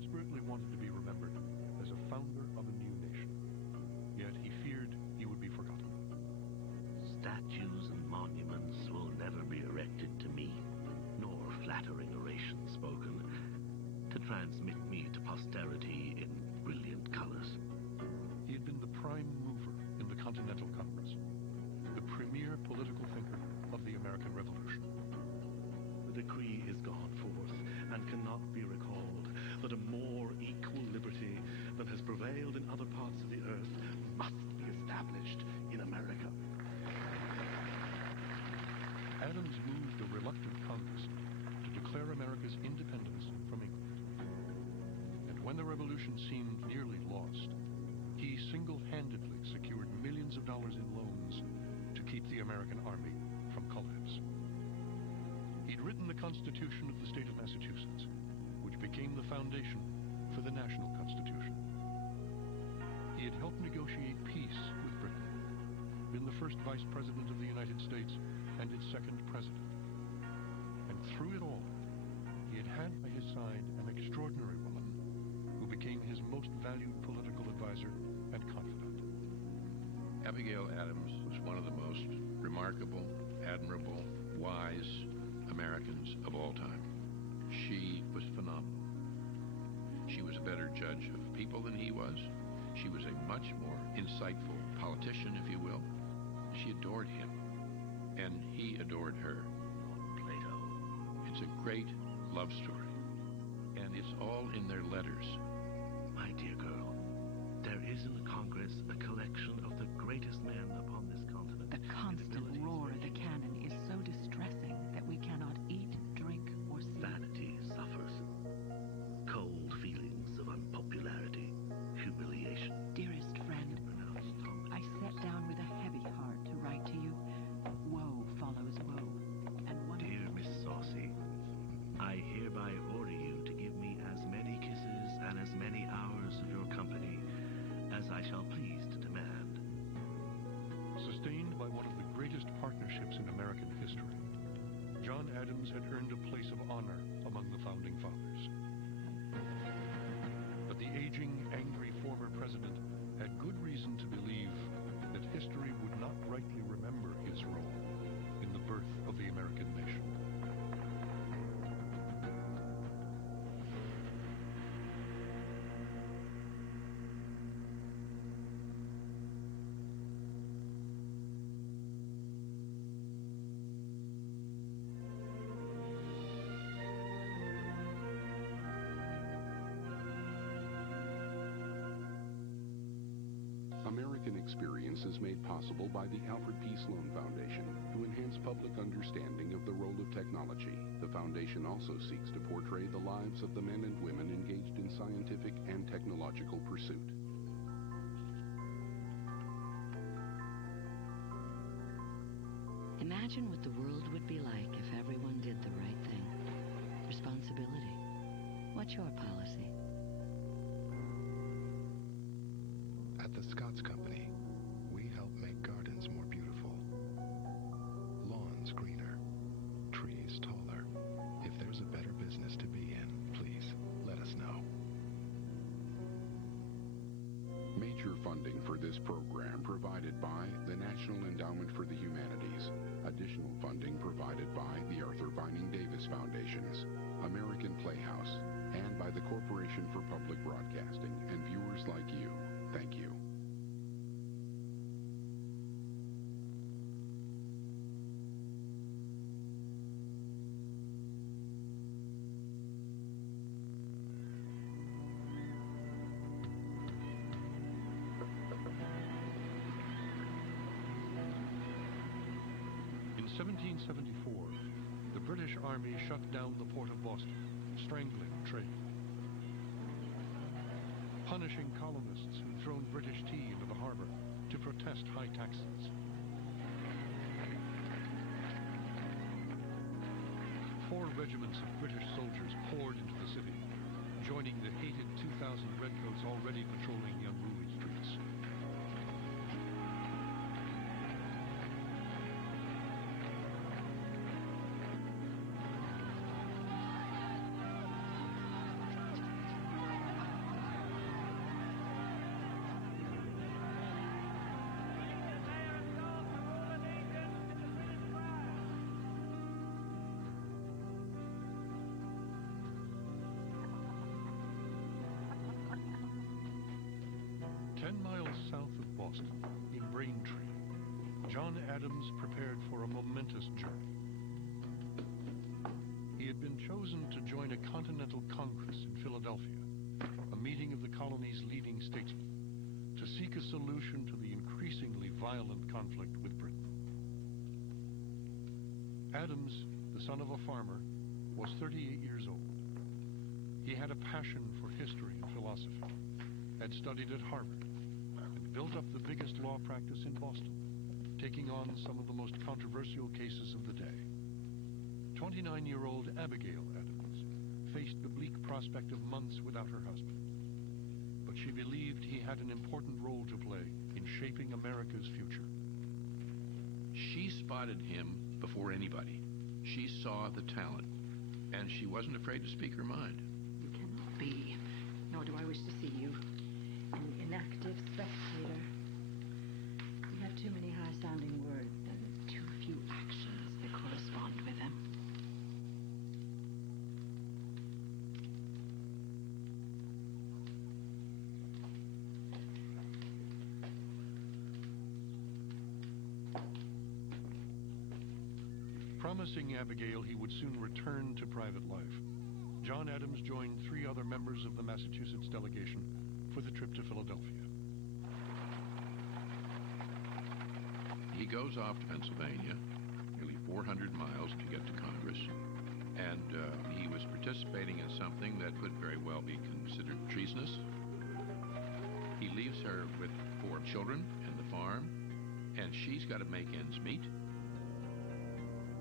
desperately wanted to be remembered as a founder of a new nation. Yet he feared he would be forgotten. Statues and monuments will never be erected to me, nor flattering orations spoken to transmit me to posterity in brilliant colors. He had been the prime mover in the Continental Congress, the premier political thinker of the American Revolution. The decree is gone forth and cannot be recalled that a more equal liberty than has prevailed in other parts of the earth must be established in America. Adams moved a reluctant Congress to declare America's independence from England. And when the Revolution seemed nearly lost, he single-handedly secured millions of dollars in loans to keep the American army from collapse. He'd written the Constitution of the state of Massachusetts, which became the foundation for the national Constitution. He had helped negotiate peace with Britain, been the first Vice President of the United States and its second President. And through it all, he had had by his side an extraordinary woman who became his most valued political advisor and confidant. Abigail Adams was one of the most remarkable, admirable, wise Americans of all time. She was phenomenal. She was a better judge of people than he was. She was a much more insightful politician, if you will. She adored him, and he adored her. Plato. It's a great love story, and it's all in their letters. My dear girl, there is in the Congress a collection of the greatest men upon this continent. The constant roar of the cannon is so distressing that we cannot eat, drink, or sleep. Vanity suffers. Cold feelings of unpopularity, humiliation. Dearest friend, I set down with a heavy heart to write to you. Woe follows woe. And one Dear Miss Saucy, I hereby order you to give me as many kisses and as many hours of your company as I shall please to demand. Sustained by one of the greatest partnerships in American history, John Adams had earned a place of honor among the Founding Fathers. But the aging, angry former president had good reason to believe that history would not rightly remember his role in the birth of the American nation. American Experience is made possible by the Alfred P. Sloan Foundation to enhance public understanding of the role of technology. The foundation also seeks to portray the lives of the men and women engaged in scientific and technological pursuit. Imagine what the world would be like if everyone did the right thing. Responsibility. What's your policy? At the Scotts Company, we help make gardens more beautiful, lawns greener, trees taller. If there's a better business to be in, please let us know. Major funding for this program provided by the National Endowment for the Humanities. Additional funding provided by the Arthur Vining Davis Foundations, American Playhouse, and by the Corporation for Public Broadcasting and viewers like you. Thank you. In 1774, the British Army shut down the port of Boston, strangling trade. Punishing colonists who'd thrown British tea into the harbor to protest high taxes. Four regiments of British soldiers poured into the city, joining the hated 2,000 redcoats already patrolling the unruly streets. Adams prepared for a momentous journey. He had been chosen to join a Continental Congress in Philadelphia, a meeting of the colony's leading statesmen, to seek a solution to the increasingly violent conflict with Britain. Adams, the son of a farmer, was 38 years old. He had a passion for history and philosophy, had studied at Harvard, and built up the biggest law practice in Boston, taking on some of the most controversial cases of the day. 29-year-old Abigail Adams faced the bleak prospect of months without her husband, but she believed he had an important role to play in shaping America's future. She spotted him before anybody. She saw the talent, and she wasn't afraid to speak her mind. You cannot be, nor do I wish to see you, an inactive spectator. You have too many high-sounding words and too few actions that correspond with them. Promising Abigail he would soon return to private life, John Adams joined 3 other members of the Massachusetts delegation for the trip to Philadelphia. He goes off to Pennsylvania, nearly 400 miles to get to Congress, and he was participating in something that could very well be considered treasonous. He leaves her with 4 children and the farm, and she's got to make ends meet.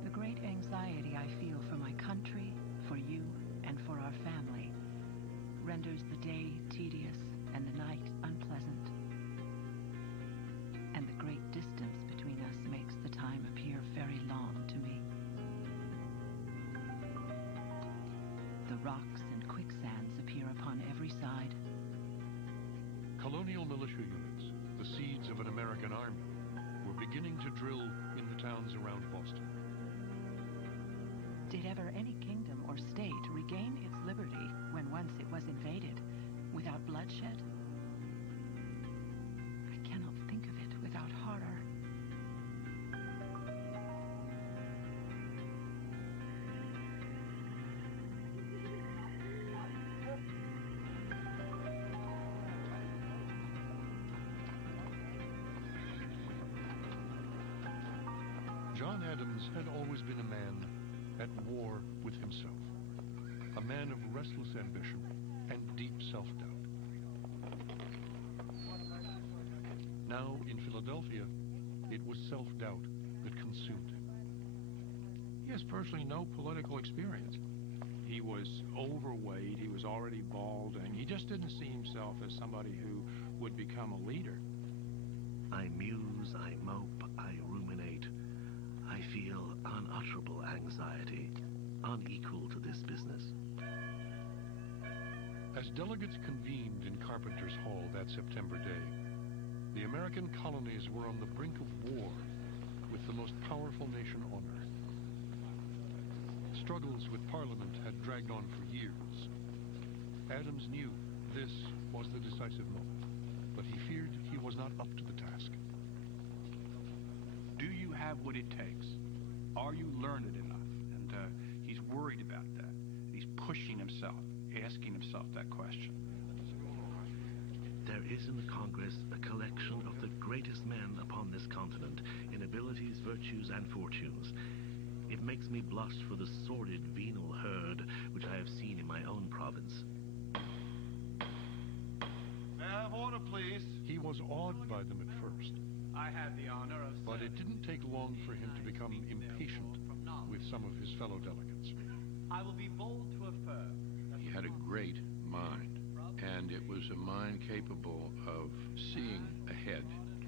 The great anxiety I feel for my country, for you, and for our family renders the day tedious and the night unpleasant. And the great distance between us makes the time appear very long to me. The rocks and quicksands appear upon every side. Colonial militia units, the seeds of an American army, were beginning to drill in the towns around Boston. Did ever any kingdom or state regain its liberty when once it was invaded without bloodshed? I cannot think of it without horror. John Adams had always been a man at war with himself, a man of restless ambition and deep self-doubt. Now, in Philadelphia, it was self-doubt that consumed him. He has virtually no political experience. He was overweight, he was already balding. He just didn't see himself as somebody who would become a leader. I muse, I mope, I ruminate. I feel unutterable anxiety, unequal to this business. As delegates convened in Carpenter's Hall that September day, the American colonies were on the brink of war with the most powerful nation on earth. Struggles with Parliament had dragged on for years. Adams knew this was the decisive moment, but he feared he was not up to the task. Do you have what it takes? Are you learned enough? And he's worried about that. He's pushing himself, asking himself that question. There is in the Congress a collection of the greatest men upon this continent in abilities, virtues, and fortunes. It makes me blush for the sordid venal herd which I have seen in my own province. May I have order, please? He was awed by them at first, I have the honor of... but it didn't take long for him to become impatient with some of his fellow delegates. I will be bold to affirm. He had a great mind, and it was a mind capable of seeing ahead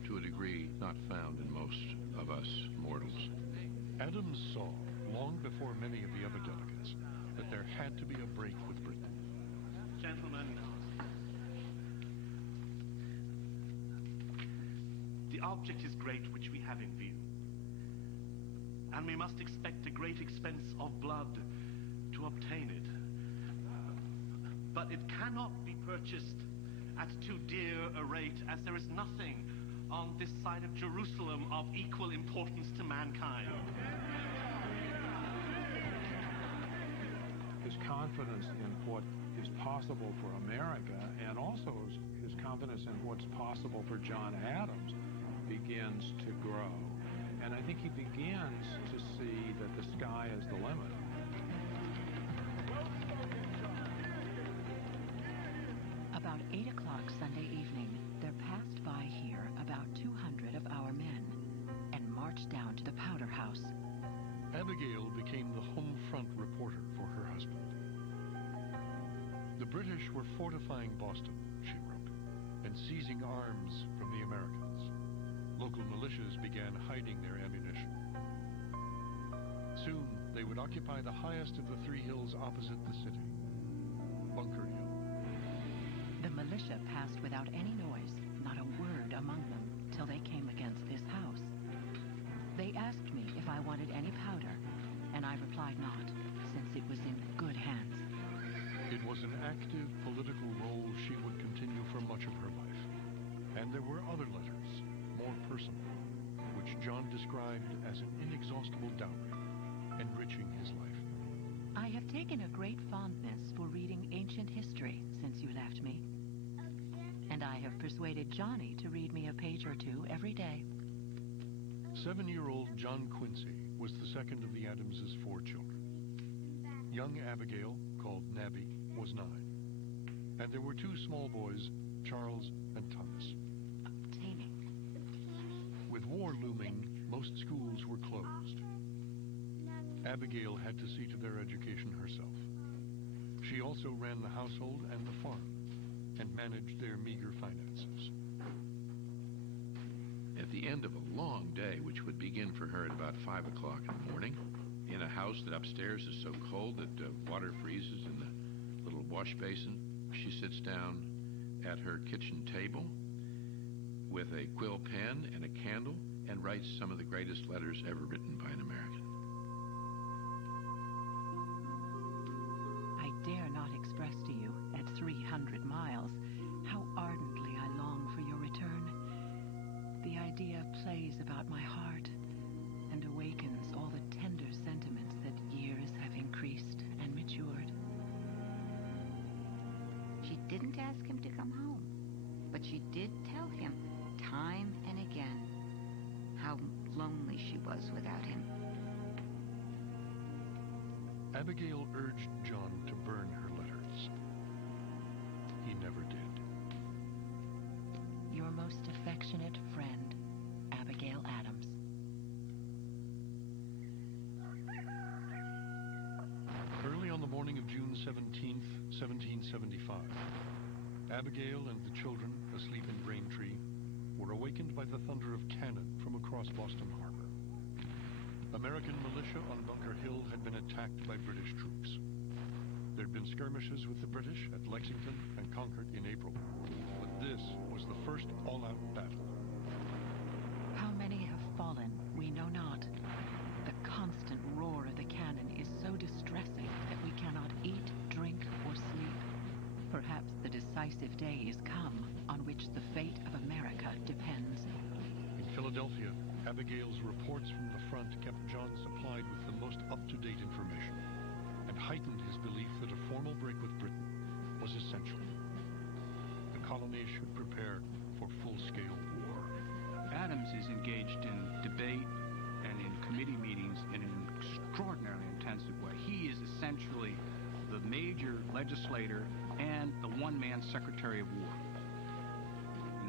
to a degree not found in most of us mortals. Adams saw, long before many of the other delegates, that there had to be a break with Britain. Gentlemen, the object is great which we have in view. And we must expect a great expense of blood to obtain it. But it cannot be purchased at too dear a rate, as there is nothing on this side of Jerusalem of equal importance to mankind. His confidence in what is possible for America, and also his confidence in what's possible for John Adams, begins to grow. And I think he begins to see that the sky is the limit. About 8 o'clock Sunday evening, there passed by here about 200 of our men and marched down to the powder house. Abigail became the home front reporter for her husband. The British were fortifying Boston, she wrote, and seizing arms from the Americans. Local militias began hiding their ammunition. Soon, they would occupy the highest of the three hills opposite the city, Bunker Hill. The militia passed without any noise, not a word among them, till they came against this house. They asked me if I wanted any powder, and I replied not, since it was in good hands. It was an active political role she would continue for much of her life. And there were other letters, more personal, which John described as an inexhaustible dowry, enriching his life. I have taken a great fondness for reading ancient history since you left me. And I have persuaded Johnny to read me a page or two every day. 7-year-old John Quincy was the second of the Adamses' 4 children. Young Abigail, called Nabby, was 9. And there were 2 small boys, Charles and Thomas. Obtaining. With war looming, most schools were closed. Abigail had to see to their education herself. She also ran the household and the farm, and managed their meager finances. At the end of a long day, which would begin for her at about 5 o'clock in the morning, in a house that upstairs is so cold that water freezes in the little wash basin, she sits down at her kitchen table with a quill pen and a candle and writes some of the greatest letters ever written by an American. I dare not express to you, at 300 miles, how ardently I long for your return. The idea plays about my heart and awakens all the tender sentiments that years have increased and matured. She didn't ask him to come home, but she did tell him time and again how lonely she was without him. Abigail urged John to burn her letters. He never did. Your most affectionate friend, Abigail Adams. Early on the morning of June 17th, 1775, Abigail and the children, asleep in Braintree, were awakened by the thunder of cannon from across Boston Harbor. American militia on Bunker Hill had been attacked by British troops. There had been skirmishes with the British at Lexington and Concord in April, but this was the first all-out battle. How many have fallen, we know not. The constant roar of the cannon is so distressing that we cannot eat, drink, or sleep. Perhaps the decisive day is come on which the fate of America depends. In Philadelphia, Abigail's reports from the front kept John supplied with the most up-to-date information and heightened his belief that a formal break with Britain was essential. The colony should prepare for full-scale war. Adams is engaged in debate and in committee meetings in an extraordinarily intensive way. He is essentially the major legislator and the one-man Secretary of War,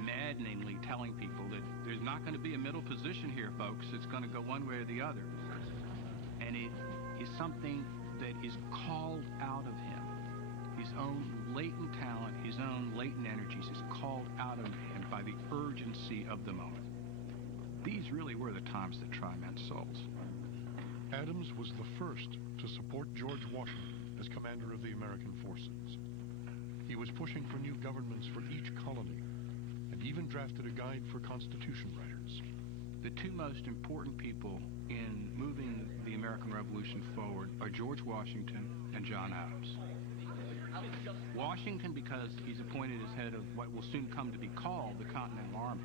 maddeningly telling people that there's not going to be a middle position here, folks. It's going to go one way or the other. And it is something that is called out of him. His own latent talent, his own latent energies is called out of him by the urgency of the moment. These really were the times that try men's souls. Adams was the first to support George Washington as commander of the American forces. He was pushing for new governments for each colony, and even drafted a guide for constitution writers. The 2 most important people in moving the American Revolution forward are George Washington and John Adams. Washington, because he's appointed as head of what will soon come to be called the Continental Army.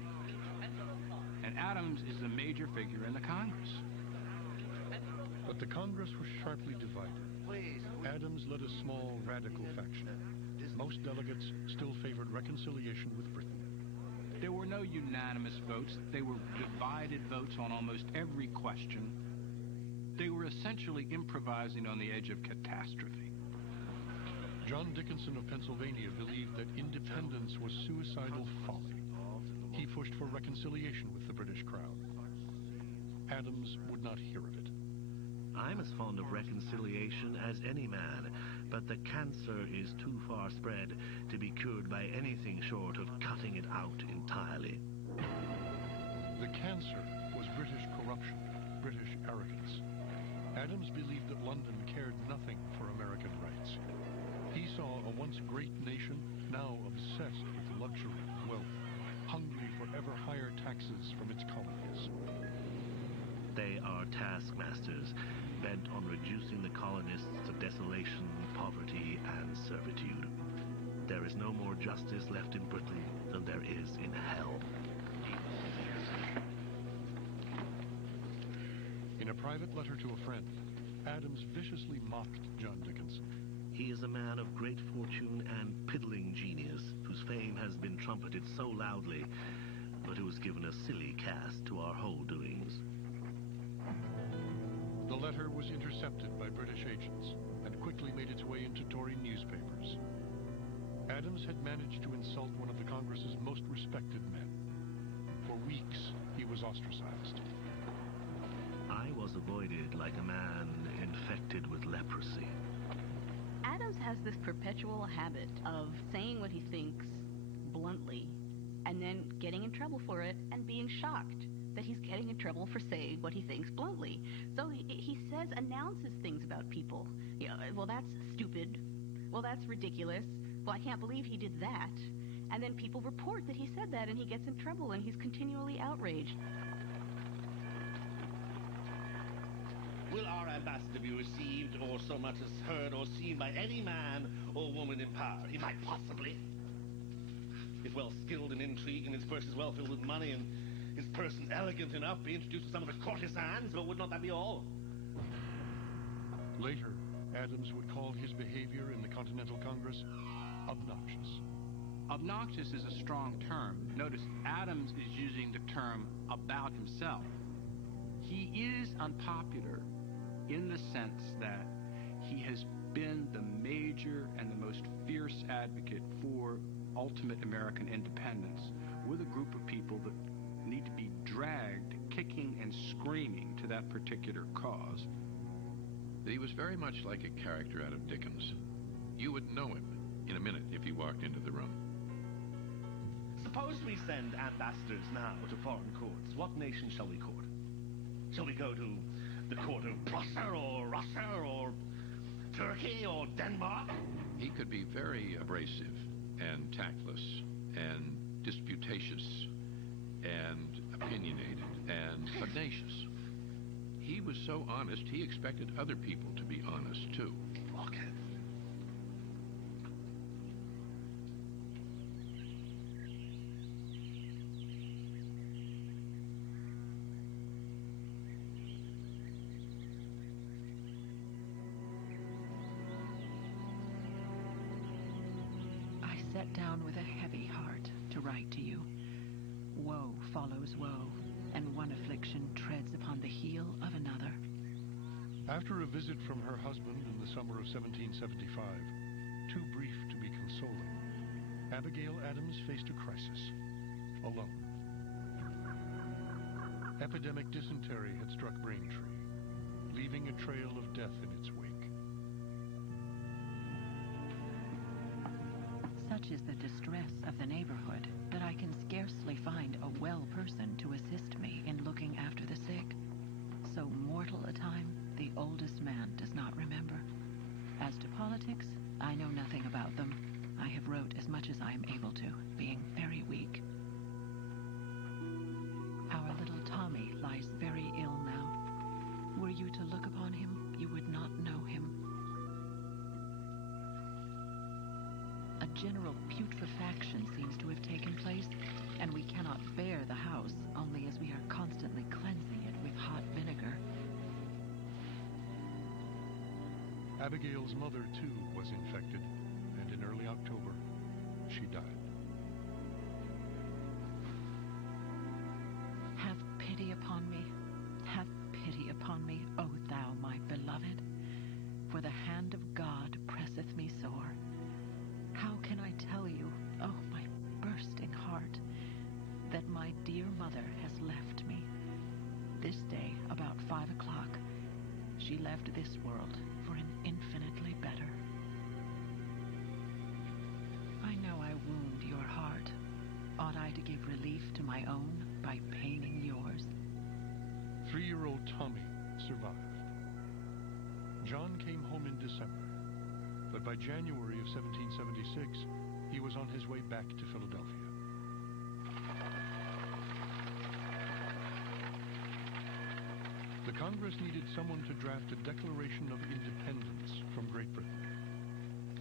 And Adams is a major figure in the Congress. But the Congress was sharply divided. Adams led a small radical faction. Most delegates still favored reconciliation with Britain. There were no unanimous votes. They were divided votes on almost every question. They were essentially improvising on the edge of catastrophe. John Dickinson of Pennsylvania believed that independence was suicidal folly. He pushed for reconciliation with the British crown. Adams would not hear of it. I'm as fond of reconciliation as any man, but the cancer is too far spread to be cured by anything short of cutting it out entirely. The cancer was British corruption, British arrogance. Adams believed that London cared nothing for American rights. He saw a once great nation now obsessed with luxury and wealth, hungry for ever higher taxes from its colonies. They are taskmasters, bent on reducing the colonists to desolation, poverty, and servitude. There is no more justice left in Britain than there is in hell. In a private letter to a friend, Adams viciously mocked John Dickinson. He is a man of great fortune and piddling genius, whose fame has been trumpeted so loudly, but who has given a silly cast to our whole doings. The letter was intercepted by British agents and quickly made its way into Tory newspapers. Adams had managed to insult one of the Congress's most respected men. For weeks, he was ostracized. I was avoided like a man infected with leprosy. Adams has this perpetual habit of saying what he thinks bluntly and then getting in trouble for it and being shocked that he's getting in trouble for saying what he thinks bluntly. So he announces things about people. You know, well, that's stupid. Well, that's ridiculous. Well, I can't believe he did that. And then people report that he said that, and he gets in trouble, and he's continually outraged. Will our ambassador be received or so much as heard or seen by any man or woman in power? He might possibly. If well skilled in intrigue and his purse is well filled with money and his person elegant enough, be introduced to some of the courtesans, but would not that be all? Later, Adams would call his behavior in the Continental Congress obnoxious. Obnoxious is a strong term. Notice Adams is using the term about himself. He is unpopular in the sense that he has been the major and the most fierce advocate for ultimate American independence with a group of people that need to be dragged kicking and screaming to that particular cause. He was very much like a character out of Dickens. You would know him in a minute if he walked into the room. Suppose we send ambassadors now to foreign courts. What nation shall we court? Shall we go to the court of Prussia or Russia or Turkey or Denmark? He could be very abrasive and tactless and disputatious and opinionated and pugnacious. He was so honest, he expected other people to be honest, too. Okay. I sat down with a heavy heart to write to you. Woe follows woe, and one affliction treads upon the heel of another. After a visit from her husband in the summer of 1775, too brief to be consoling, Abigail Adams faced a crisis, alone. Epidemic dysentery had struck Braintree, leaving a trail of death in its wake. Such is the distress of the neighborhood that I can scarcely find a well person to assist me in looking after the sick. So mortal a time, the oldest man does not remember. As to politics, I know nothing about them. I have wrote as much as I am able to, being very weak. Our little Tommy lies very ill now. Were you to look upon him, you would not know him. A general putrefaction seems to have taken place. and we cannot bear the house only as we are constantly cleansing it with hot vinegar. Abigail's mother, too, was infected, and in early October, she died. Have pity upon me. Have pity upon me, O thou my beloved, for the hand of God presseth me sore. How can I tell you, O my bursting heart, that my dear mother has left me? This day, about 5 o'clock, she left this world for an infinitely better. I know I wound your heart. Ought I to give relief to my own by paining yours? 3-year-old Tommy survived. John came home in December, but by January of 1776, he was on his way back to Philadelphia. The Congress needed someone to draft a Declaration of Independence from Great Britain.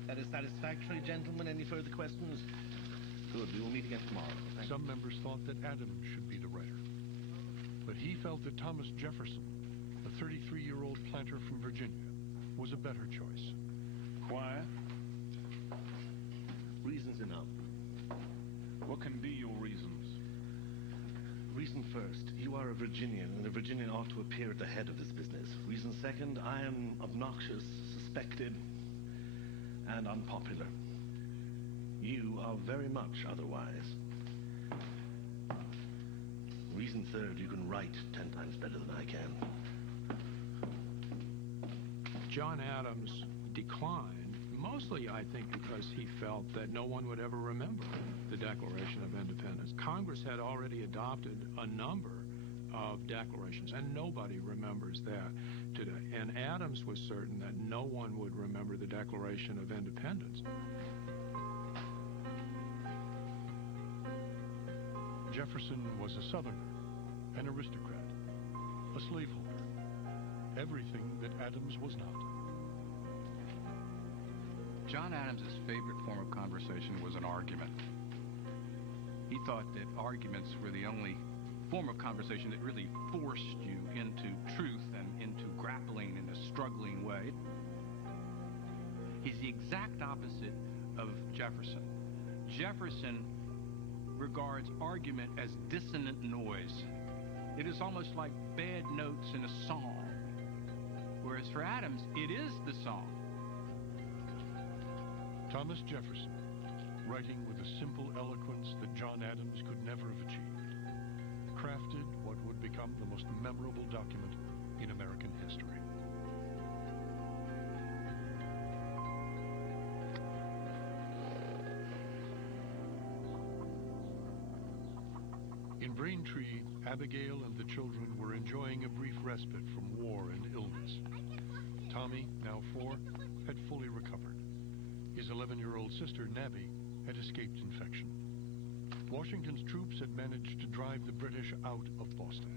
That is satisfactory, gentlemen. Any further questions? Good. We will meet again tomorrow. Some members thought that Adams should be the writer, but he felt that Thomas Jefferson, a 33-year-old planter from Virginia, was a better choice. Quiet. Reasons enough. What can be your reasons? Reason first, you are a Virginian, and a Virginian ought to appear at the head of this business. Reason second, I am obnoxious, suspected, and unpopular. You are very much otherwise. Reason third, you can write 10 times better than I can. John Adams declined, mostly, I think, because he felt that no one would ever remember the Declaration of Independence. Congress had already adopted a number of declarations, and nobody remembers that today. And Adams was certain that no one would remember the Declaration of Independence. Jefferson was a Southerner, an aristocrat, a slaveholder, everything that Adams was not. John Adams' favorite form of conversation was an argument. He thought that arguments were the only form of conversation that really forced you into truth and into grappling in a struggling way. He's the exact opposite of Jefferson. Jefferson regards argument as dissonant noise. It is almost like bad notes in a song. Whereas for Adams, it is the song. Thomas Jefferson, writing with a simple eloquence that John Adams could never have achieved, crafted what would become the most memorable document in American history. In Braintree, Abigail and the children were enjoying a brief respite from war and illness. Tommy, now 4, had fully recovered. His 11-year-old sister, Nabby, had escaped infection. Washington's troops had managed to drive the British out of Boston.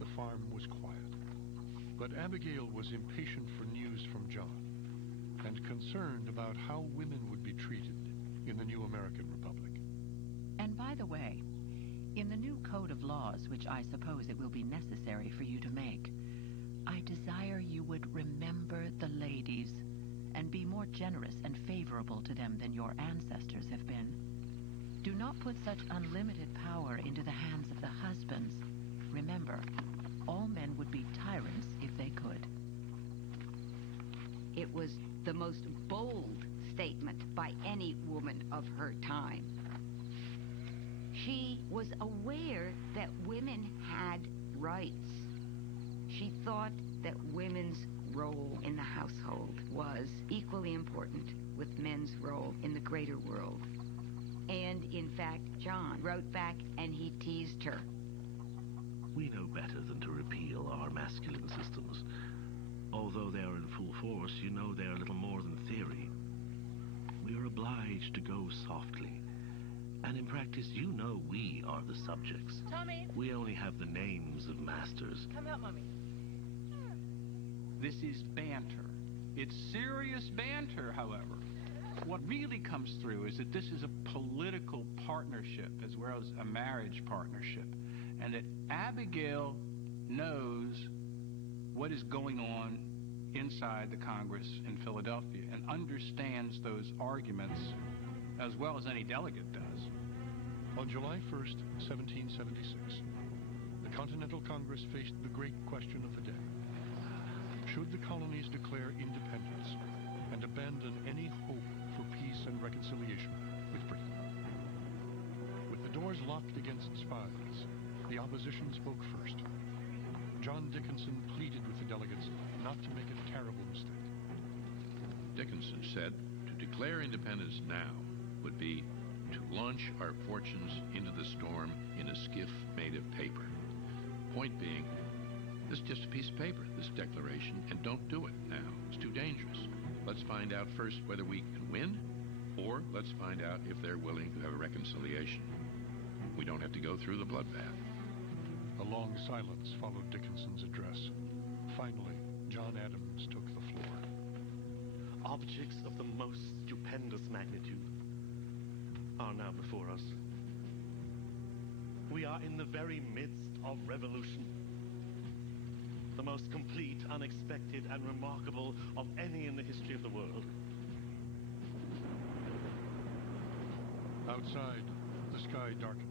The farm was quiet. But Abigail was impatient for news from John and concerned about how women would be treated in the new American Republic. And by the way, in the new code of laws, which I suppose it will be necessary for you to make, I desire you would remember the ladies and be more generous and favorable to them than your ancestors have been. Do not put such unlimited power into the hands of the husbands. Remember, all men would be tyrants if they could. It was the most bold statement by any woman of her time. She was aware that women had rights. She thought that women's role in the household was equally important with men's role in the greater world. And, in fact, John wrote back and he teased her. We know better than to repeal our masculine systems. Although they are in full force, you know they are little more than theory. We are obliged to go softly. And in practice, you know we are the subjects. Tommy! We only have the names of masters. Come help Mommy. This is banter. It's serious banter, however. what really comes through is that this is a political partnership as well as a marriage partnership, and that Abigail knows what is going on inside the Congress in Philadelphia and understands those arguments as well as any delegate does. On July 1st, 1776, the Continental Congress faced the great question of the day. Should the colonies declare independence and abandon any hope for peace and reconciliation with Britain? With the doors locked against spies, the opposition spoke first. John Dickinson pleaded with the delegates not to make a terrible mistake. Dickinson said to declare independence now would be to launch our fortunes into the storm in a skiff made of paper. Point being, this is just a piece of paper, this declaration, and don't do it now. It's too dangerous. Let's find out first whether we can win, or let's find out if they're willing to have a reconciliation. We don't have to go through the bloodbath. A long silence followed Dickinson's address. Finally, John Adams took the floor. Objects of the most stupendous magnitude are now before us. We are in the very midst of revolution. The most complete, unexpected, and remarkable of any in the history of the world. Outside, the sky darkened.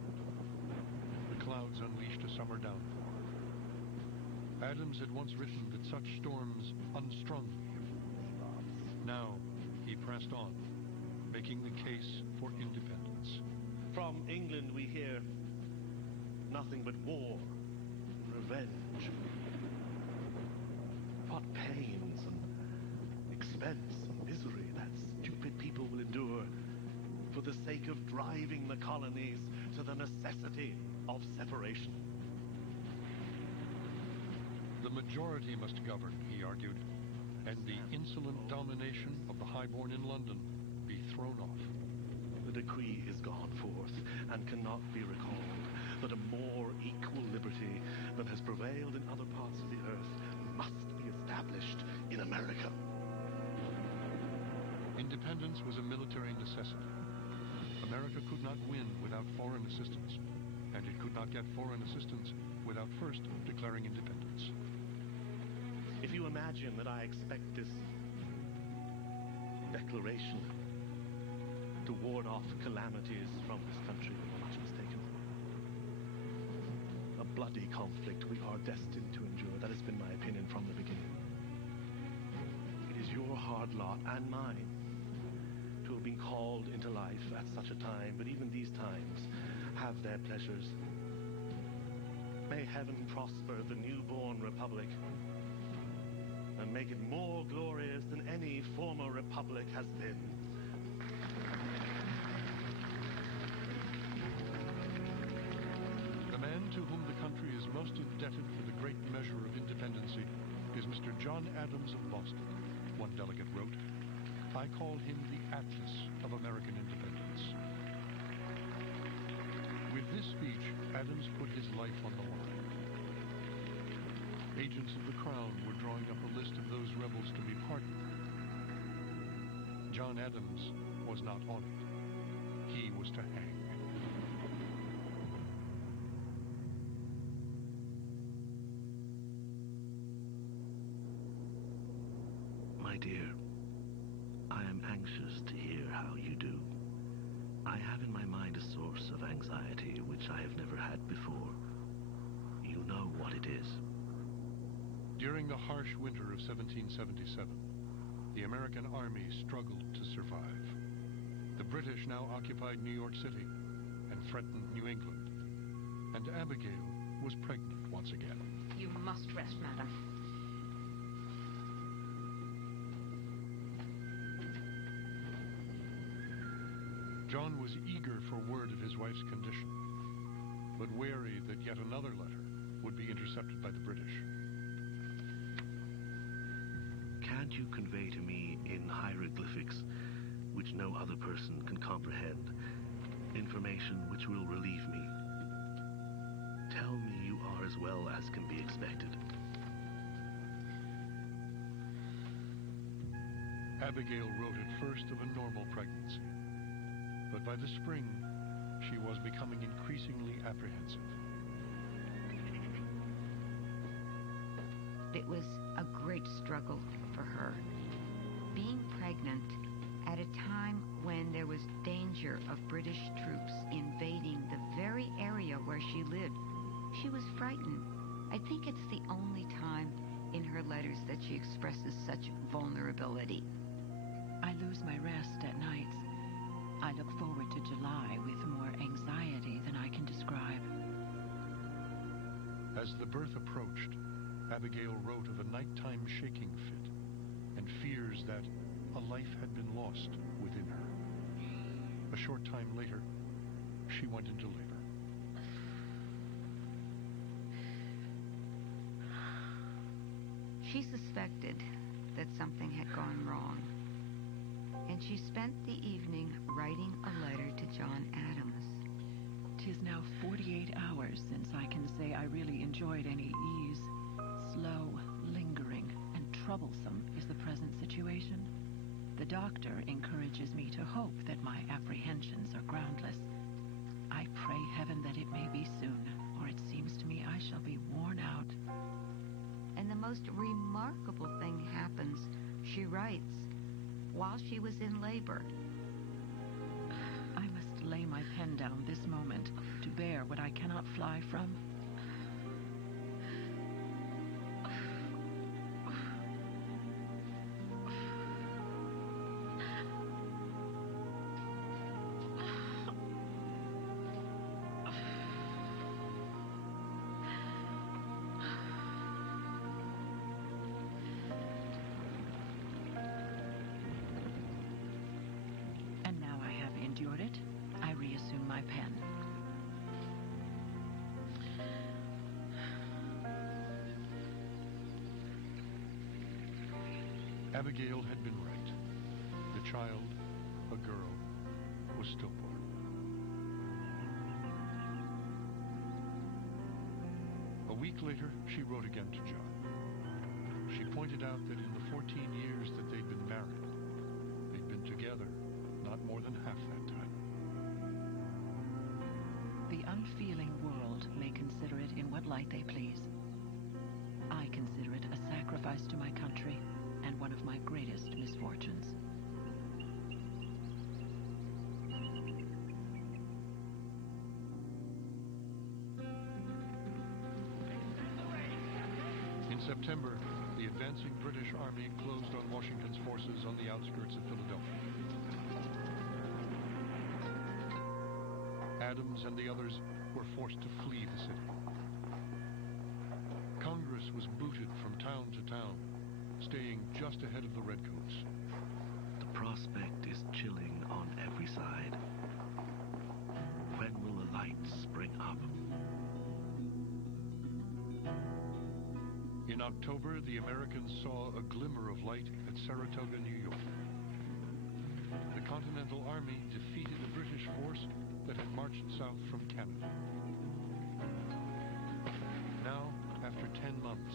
The clouds unleashed a summer downpour. Adams had once written that such storms unstrung him. Now, he pressed on, making the case for independence. From England we hear nothing but war and revenge. What pains and expense and misery that stupid people will endure for the sake of driving the colonies to the necessity of separation. The majority must govern, he argued, and the insolent domination of the highborn in London be thrown off. The decree is gone forth and cannot be recalled, that a more equal liberty than has prevailed in other parts of the earth must be established in America. Independence was a military necessity. America could not win without foreign assistance, and it could not get foreign assistance without first declaring independence. If you imagine that I expect this declaration to ward off calamities from this country, you are much mistaken. A bloody conflict we are destined to endure. That has been my opinion from the beginning. It is your hard lot and mine to have been called into life at such a time, but even these times have their pleasures. May heaven prosper the newborn republic and make it more glorious than any former republic has been. The man to whom the country is most indebted for the great measure of independency is Mr. John Adams of Boston, one delegate wrote. I call him the Atlas of American independence. With this speech, Adams put his life on the line. Agents of the Crown were drawing up a list of those rebels to be pardoned. John Adams was not on it. He was to hang. My dear, I am anxious to hear how you do. I have in my mind a source of anxiety which I have never had before. You know what it is. During the harsh winter of 1777, the American army struggled to survive. The British now occupied New York City and threatened New England. And Abigail was pregnant once again. You must rest, madam. John was eager for word of his wife's condition, but wary that yet another letter would be intercepted by the British. Can't you convey to me in hieroglyphics, which no other person can comprehend, information which will relieve me? Tell me you are as well as can be expected. Abigail wrote at first of a normal pregnancy, but by the spring, she was becoming increasingly apprehensive. It was a great struggle for her. Being pregnant at a time when there was danger of British troops invading the very area where she lived, she was frightened. I think it's the only time in her letters that she expresses such vulnerability. I lose my rest at nights. I look forward to July with more anxiety than I can describe. As the birth approached, Abigail wrote of a nighttime shaking fit and fears that a life had been lost within her. A short time later, she went into labor. She suspected that something had gone wrong, and she spent the evening writing a letter to John Adams. 'Tis now 48 hours since I can say I really enjoyed any ease. Slow, lingering, and troublesome is the present situation. The doctor encourages me to hope that my apprehensions are groundless. I pray heaven that it may be soon, or it seems to me I shall be worn out. And the most remarkable thing happens, she writes, while she was in labor. I must lay my pen down this moment to bear what I cannot fly from. Endured it, I reassume my pen. Abigail had been right. The child, a girl, was stillborn. A week later, she wrote again to John. She pointed out that in the 14 years that they'd been married, they'd been together not more than half that time. The unfeeling world may consider it in what light they please. I consider it a sacrifice to my country and one of my greatest misfortunes. In September, the advancing British Army closed on Washington's forces on the outskirts of Philadelphia. Adams and the others were forced to flee the city. Congress was booted from town to town, staying just ahead of the Redcoats. The prospect is chilling on every side. When will the lights spring up? In October, the Americans saw a glimmer of light at Saratoga, New York. The Continental Army defeated a British force that had marched south from Canada. Now, after 10 months,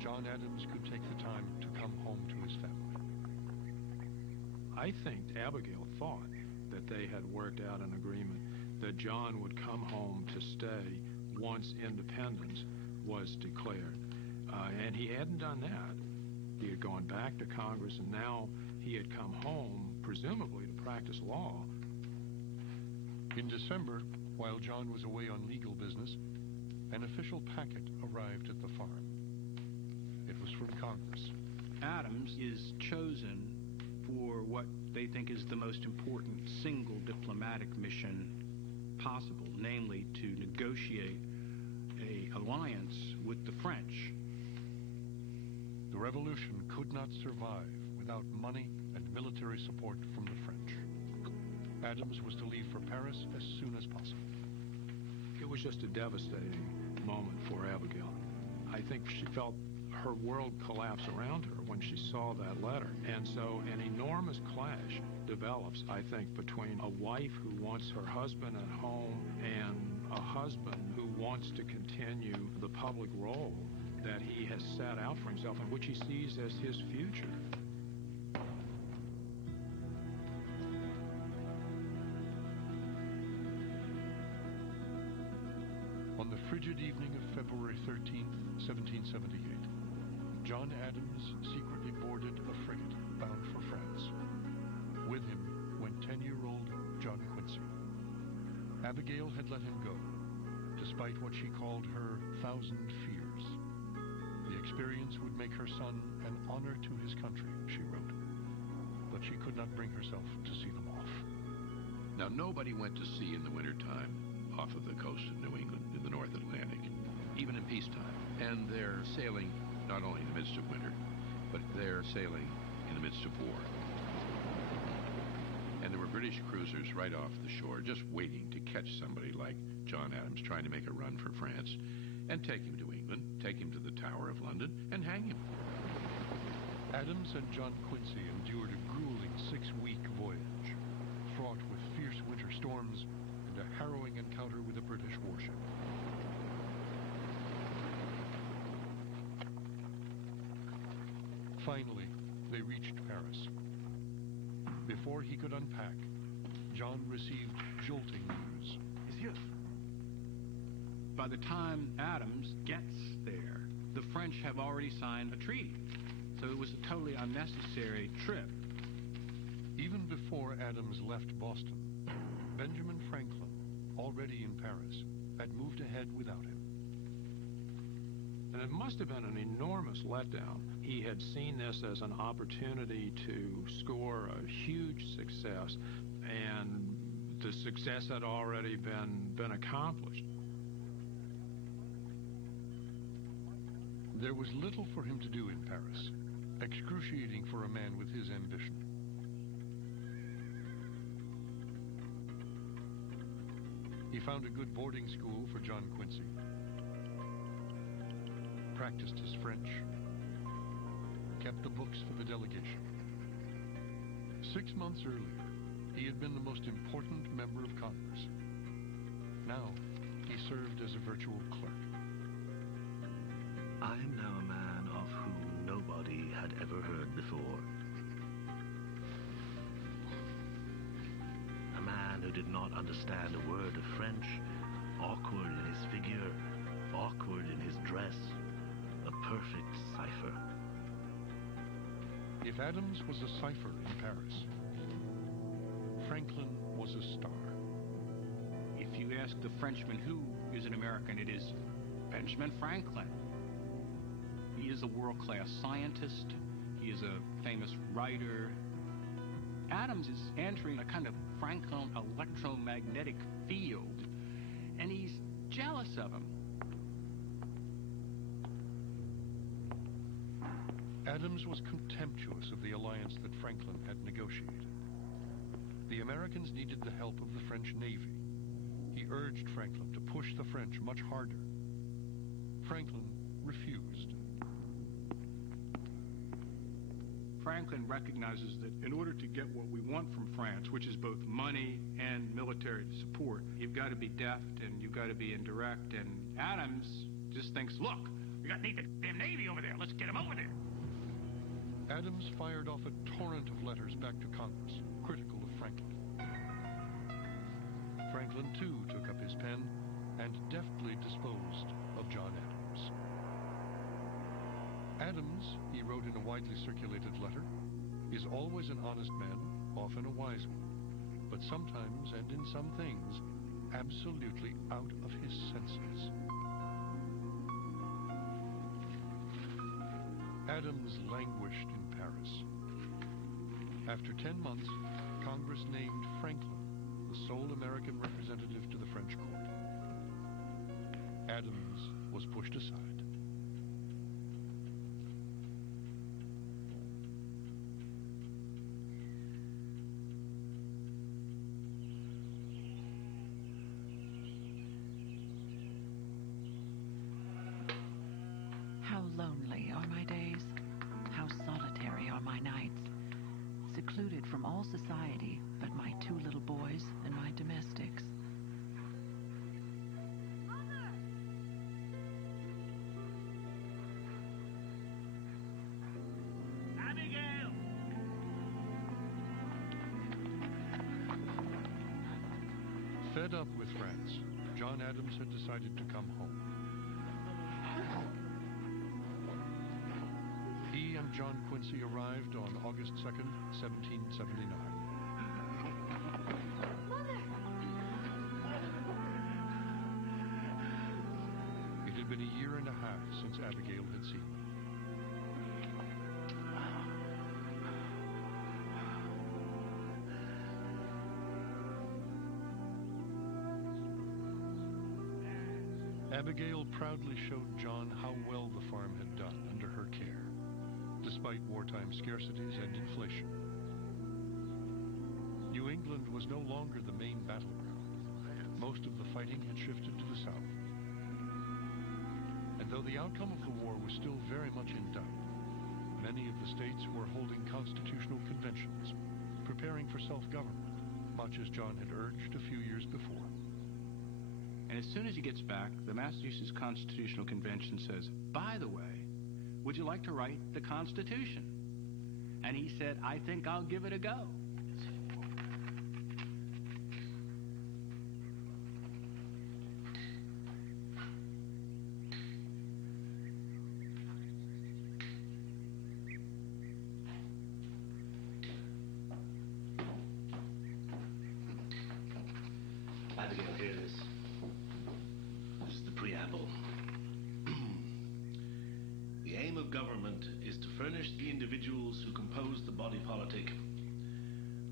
John Adams could take the time to come home to his family. I think Abigail thought that they had worked out an agreement that John would come home to stay once independence was declared. And he hadn't done that. He had gone back to Congress, and now he had come home, presumably to practice law. In December, while John was away on legal business, an official packet arrived at the farm. It was from Congress. Adams is chosen for what they think is the most important single diplomatic mission possible, namely to negotiate an alliance with the French. The revolution could not survive without money and military support from the French. Adams was to leave for Paris as soon as possible. It was just a devastating moment for Abigail. I think she felt her world collapse around her when she saw that letter. And so an enormous clash develops, I think, between a wife who wants her husband at home and a husband who wants to continue the public role that he has set out for himself and which he sees as his future. frigid evening of February 13th, 1778, John Adams secretly boarded a frigate bound for France. With him went 10-year-old John Quincy. Abigail had let him go, despite what she called her 1,000 fears. The experience would make her son an honor to his country, she wrote. But she could not bring herself to see them off. Now, nobody went to sea in the wintertime off of the coast of New England in the North Atlantic, even in peacetime. And they're sailing not only in the midst of winter, but they're sailing in the midst of war. And there were British cruisers right off the shore just waiting to catch somebody like John Adams trying to make a run for France and take him to England, take him to the Tower of London, and hang him. Adams and John Quincy endured a grueling 6-week voyage, fraught with fierce winter storms and a harrowing encounter with a British warship. Finally, they reached Paris. Before he could unpack, John received jolting news. Monsieur. By the time Adams gets there, the French have already signed a treaty. So it was a totally unnecessary trip. Even before Adams left Boston, Benjamin Franklin, already in Paris, had moved ahead without him. And it must have been an enormous letdown. He had seen this as an opportunity to score a huge success, and the success had already been accomplished. There was little for him to do in Paris, excruciating for a man with his ambition. He found a good boarding school for John Quincy, practiced his French, kept the books for the delegation. 6 months earlier, he had been the most important member of Congress. Now, he served as a virtual clerk. I am now a man of whom nobody had ever heard before. A man who did not understand a word of French, awkward in his figure, awkward in his dress, a perfect cipher. If Adams was a cipher in Paris, Franklin was a star. If you ask the Frenchman who is an American, it is Benjamin Franklin. He is a world-class scientist. He is a famous writer. Adams is entering a kind of Franklin electromagnetic field, and he's jealous of him. Adams was contemptuous of the alliance that Franklin had negotiated. The Americans needed the help of the French Navy. He urged Franklin to push the French much harder. Franklin refused. Franklin recognizes that in order to get what we want from France, which is both money and military support, you've got to be deft and you've got to be indirect. And Adams just thinks, look, we need the damn Navy over there. Let's get them over there. Adams fired off a torrent of letters back to Congress, critical of Franklin. Franklin, too, took up his pen and deftly disposed of John Adams. Adams, he wrote in a widely circulated letter, is always an honest man, often a wise one, but sometimes, and in some things, absolutely out of his senses. Adams languished in Paris. After 10 months, Congress named Franklin the sole American representative to the French court. Adams was pushed aside. How lonely are my days. How solitary are my nights. Secluded from all society but my 2 little boys and my domestics. Fed up with France, John Adams had decided to come home. He and John Quincy arrived on August 2nd, 1779. It had been a year and a half since Abigail had seen them. Abigail proudly showed John how well the farm had done under her care, despite wartime scarcities and inflation. New England was no longer the main battleground. Most of the fighting had shifted to the south. And though the outcome of the war was still very much in doubt, many of the states were holding constitutional conventions, preparing for self-government, much as John had urged a few years before. And as soon as he gets back, the Massachusetts Constitutional Convention says, by the way, would you like to write the Constitution? And he said, I think I'll give it a go. Abigail, hear this. This is the preamble. The aim of government is to furnish the individuals who compose the body politic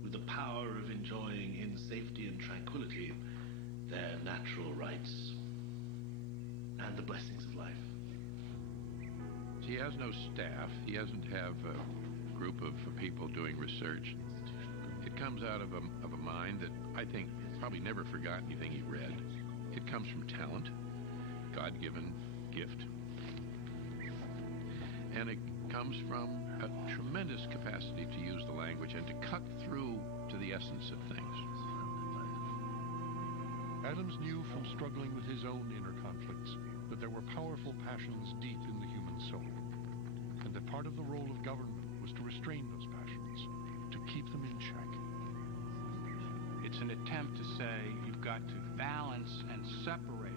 with the power of enjoying in safety and tranquility their natural rights and the blessings of life. He has no staff. He doesn't have a group of people doing research. It comes out of a mind that I think probably never forgot anything he read. It comes from talent, God-given gift. And it comes from a tremendous capacity to use the language and to cut through to the essence of things. Adams knew from struggling with his own inner conflicts that there were powerful passions deep in the human soul, and that part of the role of government was to restrain those passions, to keep them in check. It's an attempt to say you've got to balance and separate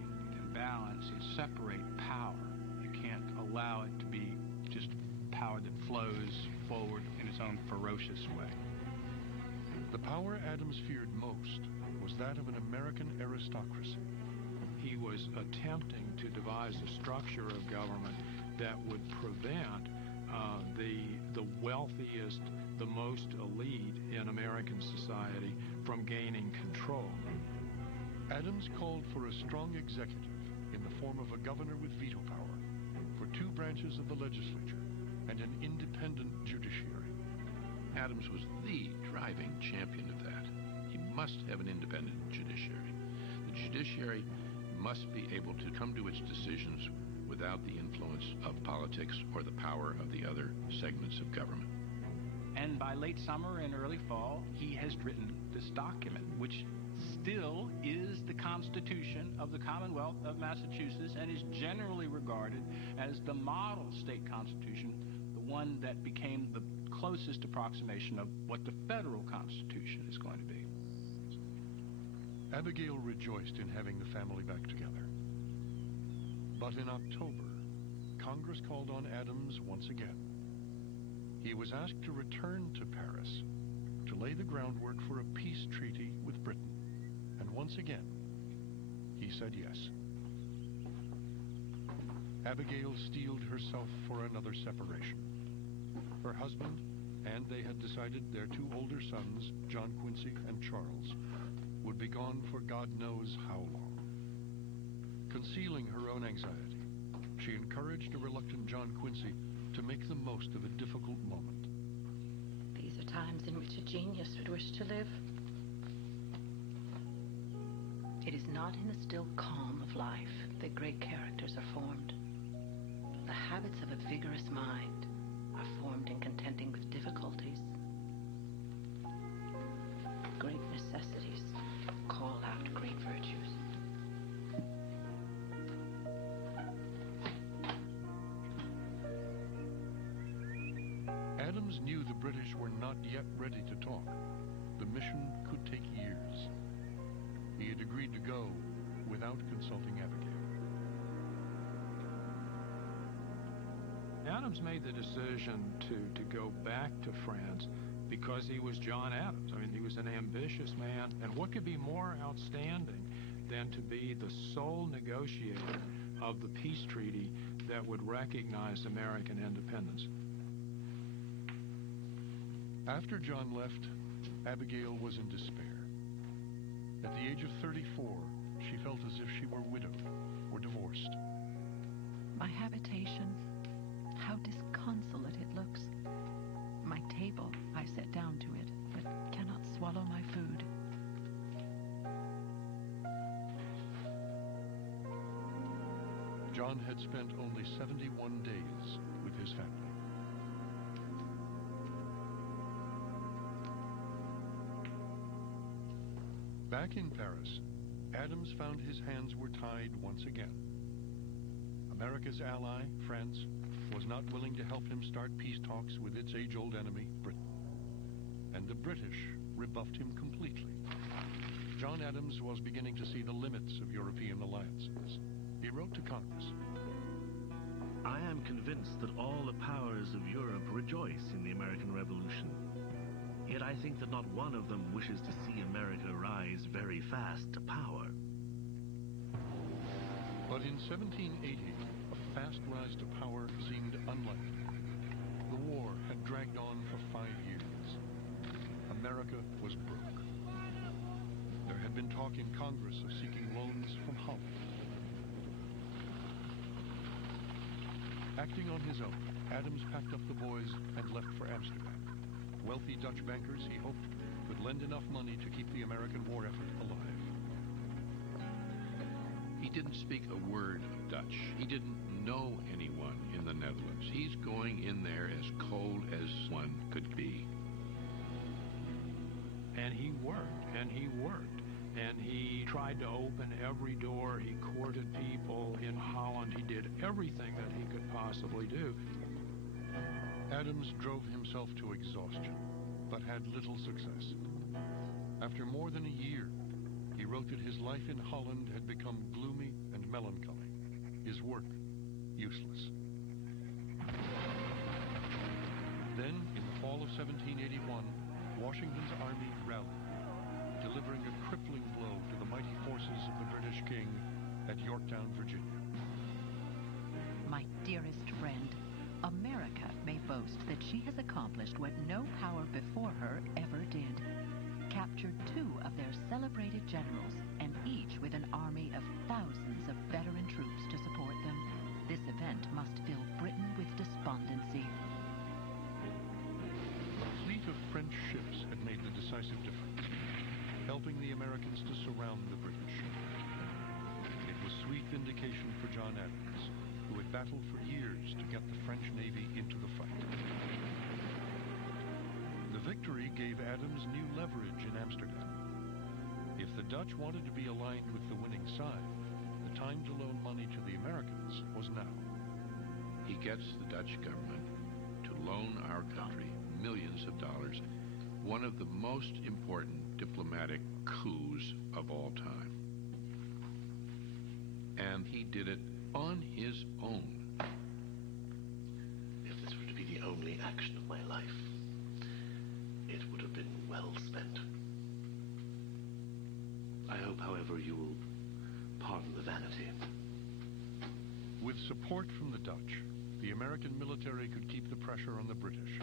power. You can't allow it to be just power that flows forward in its own ferocious way. The power Adams feared most was that of an American aristocracy. He was attempting to devise a structure of government that would prevent the wealthiest, the most elite in American society from gaining control. Adams called for a strong executive in the form of a governor with veto power, for two branches of the legislature, and an independent judiciary. Adams was the driving champion of that. He must have an independent judiciary. The judiciary must be able to come to its decisions without the influence of politics or the power of the other segments of government. And by late summer and early fall, he has written this document, which still is the Constitution of the Commonwealth of Massachusetts and is generally regarded as the model state constitution, the one that became the closest approximation of what the federal Constitution is going to be. Abigail rejoiced in having the family back together. But in October, Congress called on Adams once again. He was asked to return to Paris to lay the groundwork for a peace treaty with Britain. And once again, he said yes. Abigail steeled herself for another separation. Her husband, and they had decided their two older sons, John Quincy and Charles, would be gone for God knows how long. Concealing her own anxiety, she encouraged a reluctant John Quincy to make the most of a difficult moment. These are times in which a genius would wish to live. It is not in the still calm of life that great characters are formed. The habits of a vigorous mind are formed in contending with difficulties. Great necessities call out great virtues. Adams knew the British were not yet ready to talk. The mission could take years. He had agreed to without consulting Abigail. Adams made the decision to go back to France because he was John Adams. I mean, he was an ambitious man, and what could be more outstanding than to be the sole negotiator of the peace treaty that would recognize American independence? After John left, Abigail was in despair. At the age of 34, she felt as if she were widowed or divorced. My habitation, how disconsolate it looks. My table, I set down to it, but cannot swallow my food. John had spent only 71 days with his family. Back in Paris, Adams found his hands were tied once again. America's ally, France, was not willing to help him start peace talks with its age-old enemy, Britain. And the British rebuffed him completely. John Adams was beginning to see the limits of European alliances. He wrote to Congress. I am convinced that all the powers of Europe rejoice in the American Revolution. Yet I think that not one of them wishes to see America rise very fast to power. But in 1780, a fast rise to power seemed unlikely. The war had dragged on for 5 years. America was broke. There had been talk in Congress of seeking loans from Holland. Acting on his own, Adams packed up the boys and left for Amsterdam. Wealthy Dutch bankers, he hoped, could lend enough money to keep the American war effort alive. He didn't speak a word of Dutch. He didn't know anyone in the Netherlands. He's going in there as cold as one could be. And he worked, and he worked. And he tried to open every door. He courted people in Holland. He did everything that he could possibly do. Adams drove himself to exhaustion, but had little success. After more than a year, he wrote that his life in Holland had become gloomy and melancholy, his work useless. Then, in the fall of 1781, Washington's army rallied, delivering a crippling blow to the mighty forces of the British king at Yorktown, Virginia. My dearest friend, America may boast that she has accomplished what no power before her ever did. Captured 2 of their celebrated generals, and each with an army of thousands of veteran troops to support them. This event must fill Britain with despondency. A fleet of French ships had made the decisive difference, helping the Americans to surround the British. It was sweet vindication for John Adams, who had battled for years to get the French Navy into the fight. The victory gave Adams new leverage in Amsterdam. If the Dutch wanted to be aligned with the winning side, the time to loan money to the Americans was now. He gets the Dutch government to loan our country millions of dollars, one of the most important diplomatic coups of all time. And he did it on his own. If this were to be the only action of my life, it would have been well spent. I hope, however, you will pardon the vanity. With support from the Dutch, the American military could keep the pressure on the British.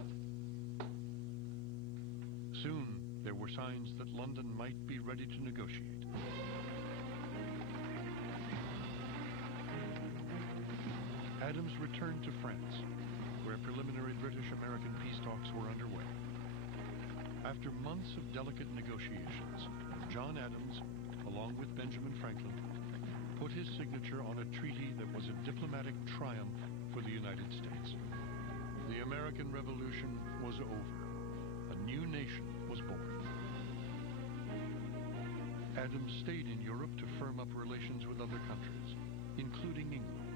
Soon, there were signs that London might be ready to negotiate. Adams returned to France, where preliminary British-American peace talks were underway. After months of delicate negotiations, John Adams, along with Benjamin Franklin, put his signature on a treaty that was a diplomatic triumph for the United States. The American Revolution was over. A new nation was born. Adams stayed in Europe to firm up relations with other countries, including England.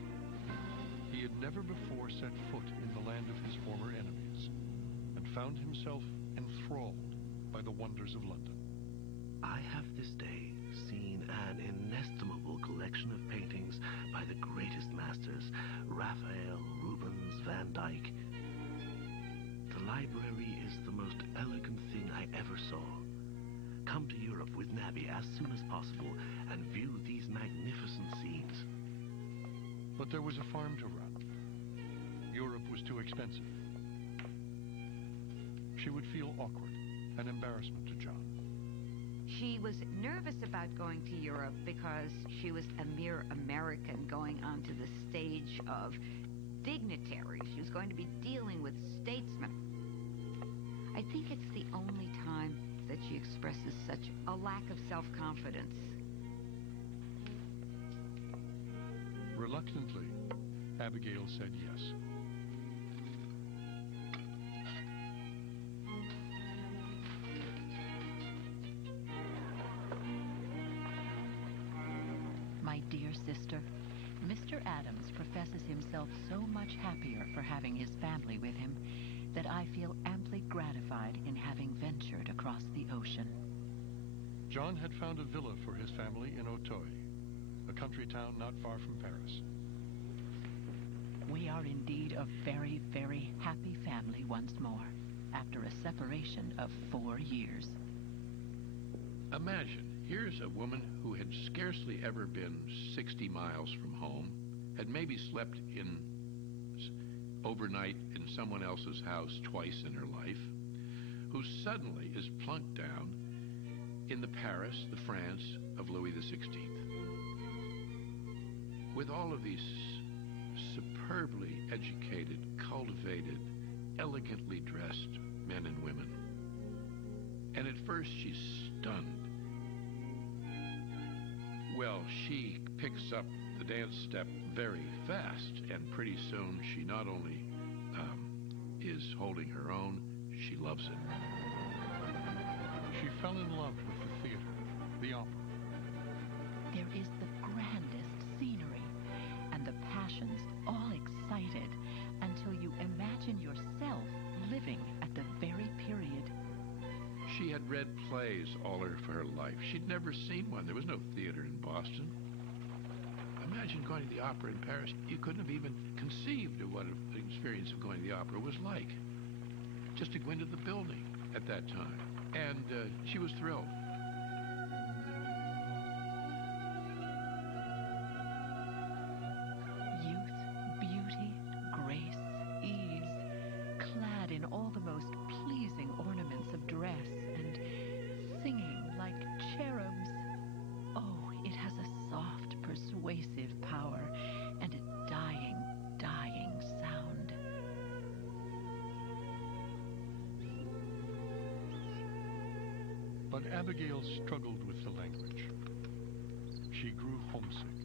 He had never before set foot in the land of his former enemies, and found himself enthralled by the wonders of London. I have this day seen an inestimable collection Dyke. The library is the most elegant thing I ever saw. Come to Europe with Nabby as soon as possible and view these magnificent scenes. But there was a farm to run. Europe was too expensive. She would feel awkward, an embarrassment to John. She was nervous about going to Europe because she was a mere American going onto the stage of dignitaries. She was going to be dealing with statesmen. I think it's the only time that she expresses such a lack of self-confidence. Reluctantly, Abigail said yes. My dear sister, Mr. Adams professes himself so much happier for having his family with him that I feel amply gratified in having ventured across the ocean. John had found a villa for his family in Auteuil, a country town not far from Paris. We are indeed a very, very happy family once more, after a separation of 4 years. Imagine, here's a woman who had scarcely ever been 60 miles from home, had maybe slept in overnight in someone else's house twice in her life, who suddenly is plunked down in the Paris, the France of Louis XVI. With all of these superbly educated, cultivated, elegantly dressed men and women. And at first she's stunned. Well, she picks up the dance step very fast, and pretty soon she not only is holding her own, she loves it. She fell in love with the theater, the opera. There is the grandest scenery, and the passions all excited until you imagine yourself living at the very period. She had read plays all of her life. She'd never seen one. There was no theater in Boston. Imagine going to the opera in Paris. You couldn't have even conceived of what the experience of going to the opera was like. Just to go into the building at that time. And she was thrilled. Youth, beauty, grace, ease, clad in all the most pleasing ornaments of dress, and singing like cherubs. Oh, it has a soft, persuasive power, and a dying, dying sound. But Abigail struggled with the language. She grew homesick.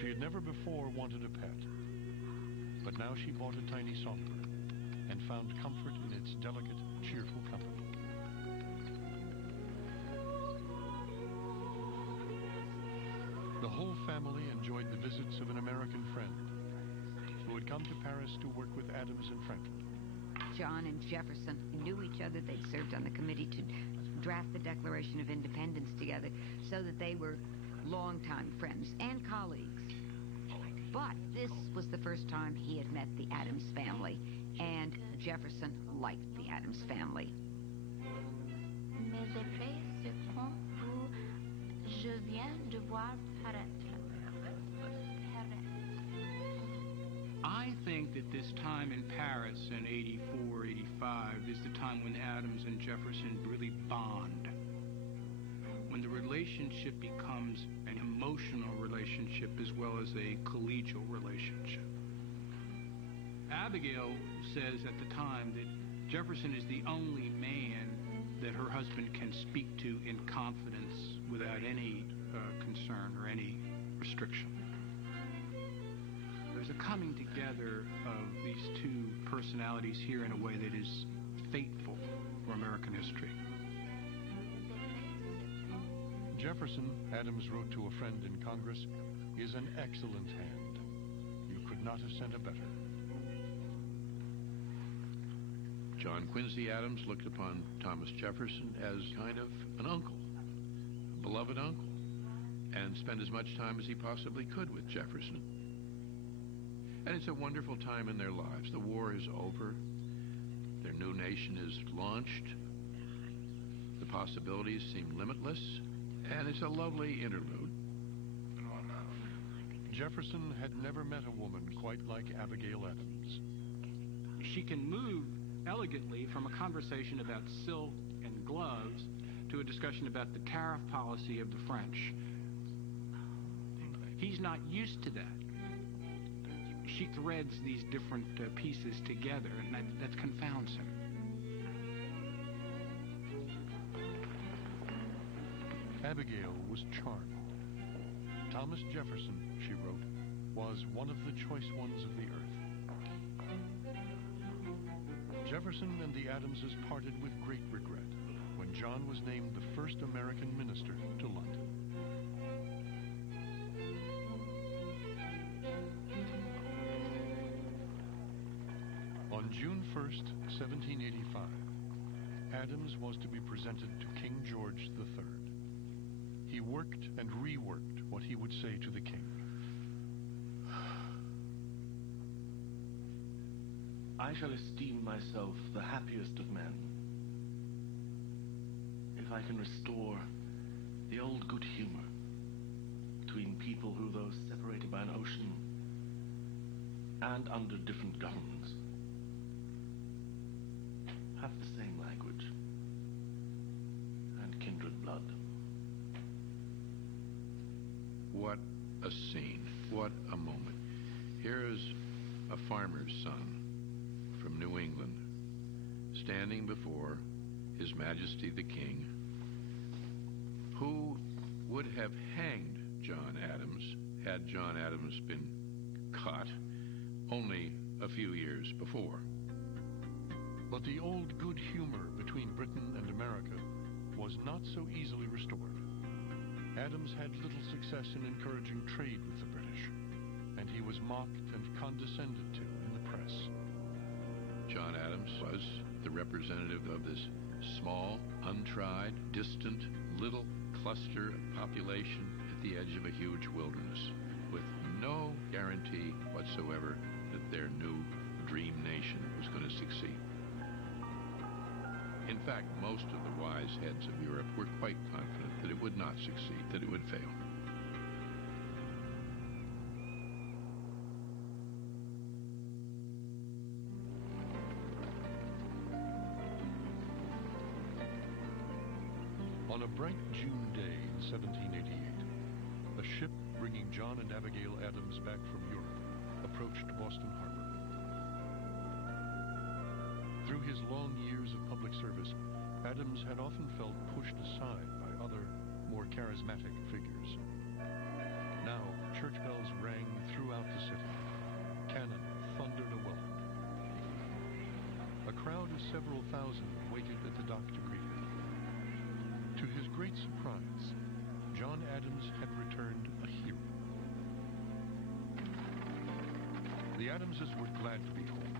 She had never before wanted a pet, but now she bought a tiny songbird and found comfort in its delicate, cheerful company. The whole family enjoyed the visits of an American friend who had come to Paris to work with Adams and Franklin. John and Jefferson knew each other. They'd served on the committee to draft the Declaration of Independence together, so that they were longtime friends and colleagues. But this was the first time he had met the Adams family, and Jefferson liked the Adams family. Mes effets se font où je viens de voir paraître. I think that this time in Paris in 84, 85 is the time when Adams and Jefferson really bond. When the relationship becomes an emotional relationship as well as a collegial relationship. Abigail says at the time that Jefferson is the only man that her husband can speak to in confidence without any concern or any restriction. There's a coming together of these two personalities here in a way that is fateful for American history. Jefferson, Adams wrote to a friend in Congress, is an excellent hand. You could not have sent a better. John Quincy Adams looked upon Thomas Jefferson as kind of an uncle, a beloved uncle, and spent as much time as he possibly could with Jefferson. And it's a wonderful time in their lives. The war is over. Their new nation is launched. The possibilities seem limitless. And it's a lovely interlude. Jefferson had never met a woman quite like Abigail Adams. She can move elegantly from a conversation about silk and gloves to a discussion about the tariff policy of the French. He's not used to that. She threads these different pieces together, and that confounds him. Abigail was charmed. Thomas Jefferson, she wrote, was one of the choice ones of the earth. Jefferson and the Adamses parted with great regret when John was named the first American minister to London. On June 1st, 1785, Adams was to be presented to King George III. He worked and reworked what he would say to the king. I shall esteem myself the happiest of men if I can restore the old good humor between people who, though separated by an ocean and under different governments, have the same language and kindred blood. What a scene. What a moment. Here's a farmer's son from New England standing before His Majesty the King, who would have hanged John Adams had John Adams been caught only a few years before. But the old good humor between Britain and America was not so easily restored. Adams had little success in encouraging trade with the British, and he was mocked and condescended to in the press. John Adams was the representative of this small, untried, distant, little cluster of population at the edge of a huge wilderness, with no guarantee whatsoever that their new dream nation was going to succeed. In fact, most of the wise heads of Europe were quite confident that it would not succeed, that it would fail. On a bright June day in 1788, a ship bringing John and Abigail Adams back from Europe approached Boston Harbor. Through his long years of public service, Adams had often felt pushed aside by other, more charismatic figures. Now, church bells rang throughout the city. Cannon thundered a welcome. A crowd of several thousand waited at the dock to greet him. To his great surprise, John Adams had returned a hero. The Adamses were glad to be home.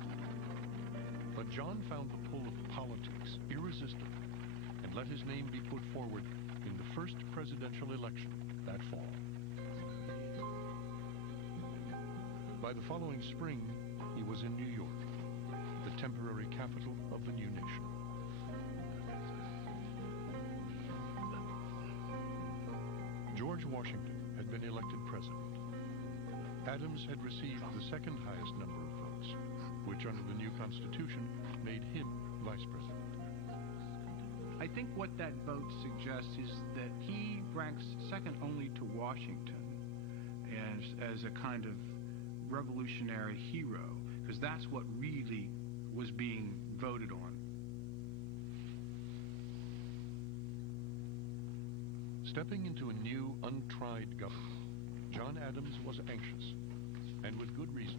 But John found the pull of politics irresistible and let his name be put forward in the first presidential election that fall. By the following spring, he was in New York, the temporary capital of the new nation. George Washington had been elected president. Adams had received the second highest number of votes, which under the new Constitution made him vice president. I think what that vote suggests is that he ranks second only to Washington as a kind of revolutionary hero, because that's what really was being voted on. Stepping into a new, untried government, John Adams was anxious, and with good reason.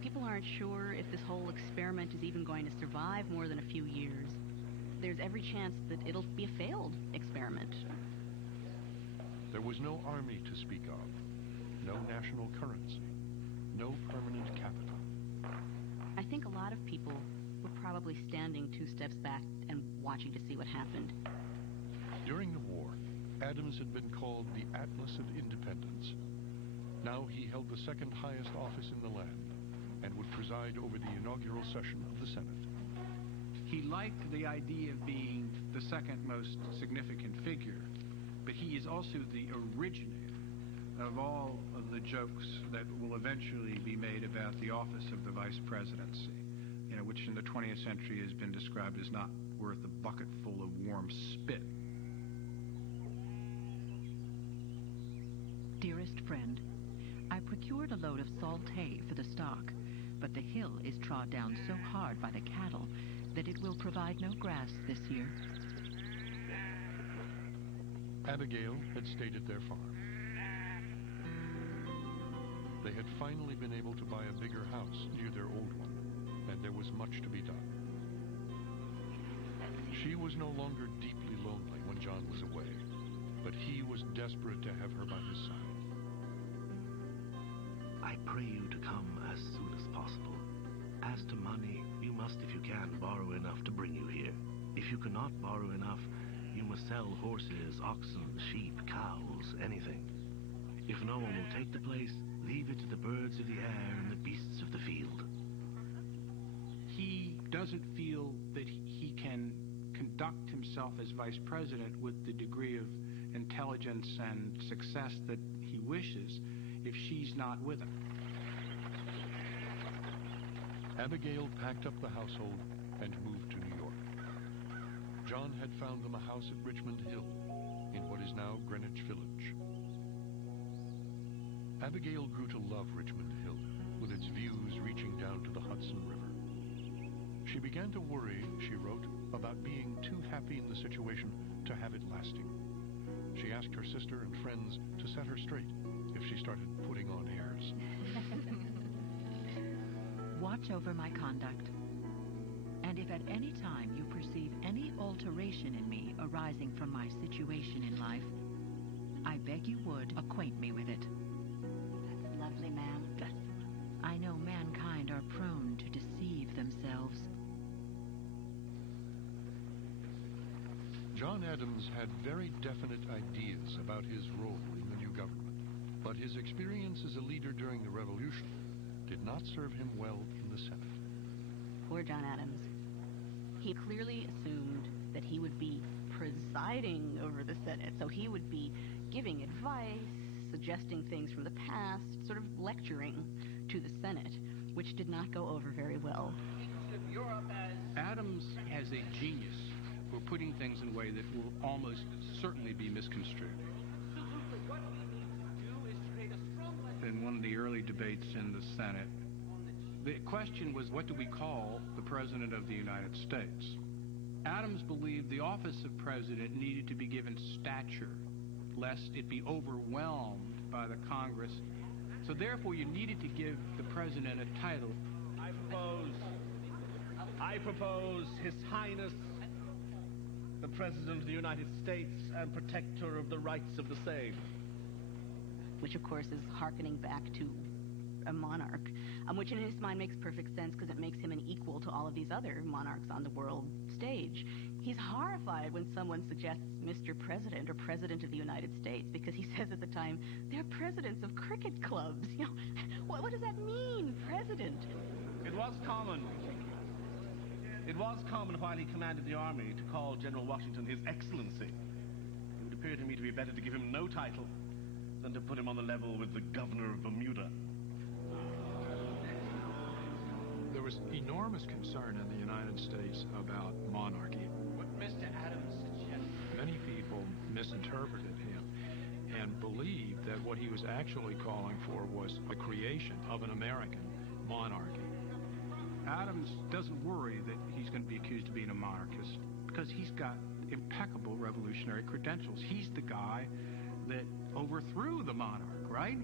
People aren't sure if this whole experiment is even going to survive more than a few years. There's every chance that it'll be a failed experiment. There was no army to speak of, no national currency, no permanent capital. I think a lot of people were probably standing 2 steps back and watching to see what happened. During the war, Adams had been called the Atlas of Independence. Now he held the second highest office in the land and would preside over the inaugural session of the Senate. He liked the idea of being the second most significant figure, but he is also the originator of all of the jokes that will eventually be made about the office of the vice presidency, which in the 20th century has been described as not worth a bucket full of warm spit. Dearest friend, I procured a load of salt hay for the stock, but the hill is trod down so hard by the cattle that it will provide no grass this year. Abigail had stayed at their farm. They had finally been able to buy a bigger house near their old one, and there was much to be done. She was no longer deeply lonely when John was away, but he was desperate to have her by his side. I pray you to come as soon as possible. As to money, you must, if you can, borrow enough to bring you here. If you cannot borrow enough, you must sell horses, oxen, sheep, cows, anything. If no one will take the place, leave it to the birds of the air and the beasts of the field. He doesn't feel that he can conduct himself as vice president with the degree of intelligence and success that he wishes if she's not with him. Abigail packed up the household and moved to New York. John had found them a house at Richmond Hill, in what is now Greenwich Village. Abigail grew to love Richmond Hill, with its views reaching down to the Hudson River. She began to worry, she wrote, about being too happy in the situation to have it lasting. She asked her sister and friends to set her straight if she started putting on airs. Watch over my conduct. And if at any time you perceive any alteration in me arising from my situation in life, I beg you would acquaint me with it. That's lovely, ma'am. I know mankind are prone to deceive themselves. John Adams had very definite ideas about his role in the new government, but his experience as a leader during the Revolution did not serve him well in the Senate. Poor John Adams. He clearly assumed that he would be presiding over the Senate, so he would be giving advice, suggesting things from the past, sort of lecturing to the Senate, which did not go over very well. Adams has a genius for putting things in a way that will almost certainly be misconstrued. In one of the early debates in the Senate, the question was, what do we call the President of the United States? Adams believed the office of President needed to be given stature, lest it be overwhelmed by the Congress. So therefore, you needed to give the President a title. I propose His Highness, the President of the United States and Protector of the rights of the same. Which, of course, is hearkening back to a monarch, which in his mind makes perfect sense because it makes him an equal to all of these other monarchs on the world stage. He's horrified when someone suggests Mr. President or President of the United States because he says at the time, they're presidents of cricket clubs. What does that mean, president? It was common while he commanded the army to call General Washington His Excellency. It would appear to me to be better to give him no title than to put him on the level with the governor of Bermuda. There was enormous concern in the United States about monarchy. What Mr. Adams suggests. Many people misinterpreted him and believed that what he was actually calling for was the creation of an American monarchy. Adams doesn't worry that he's going to be accused of being a monarchist because he's got impeccable revolutionary credentials. He's the guy that overthrew the monarch, right?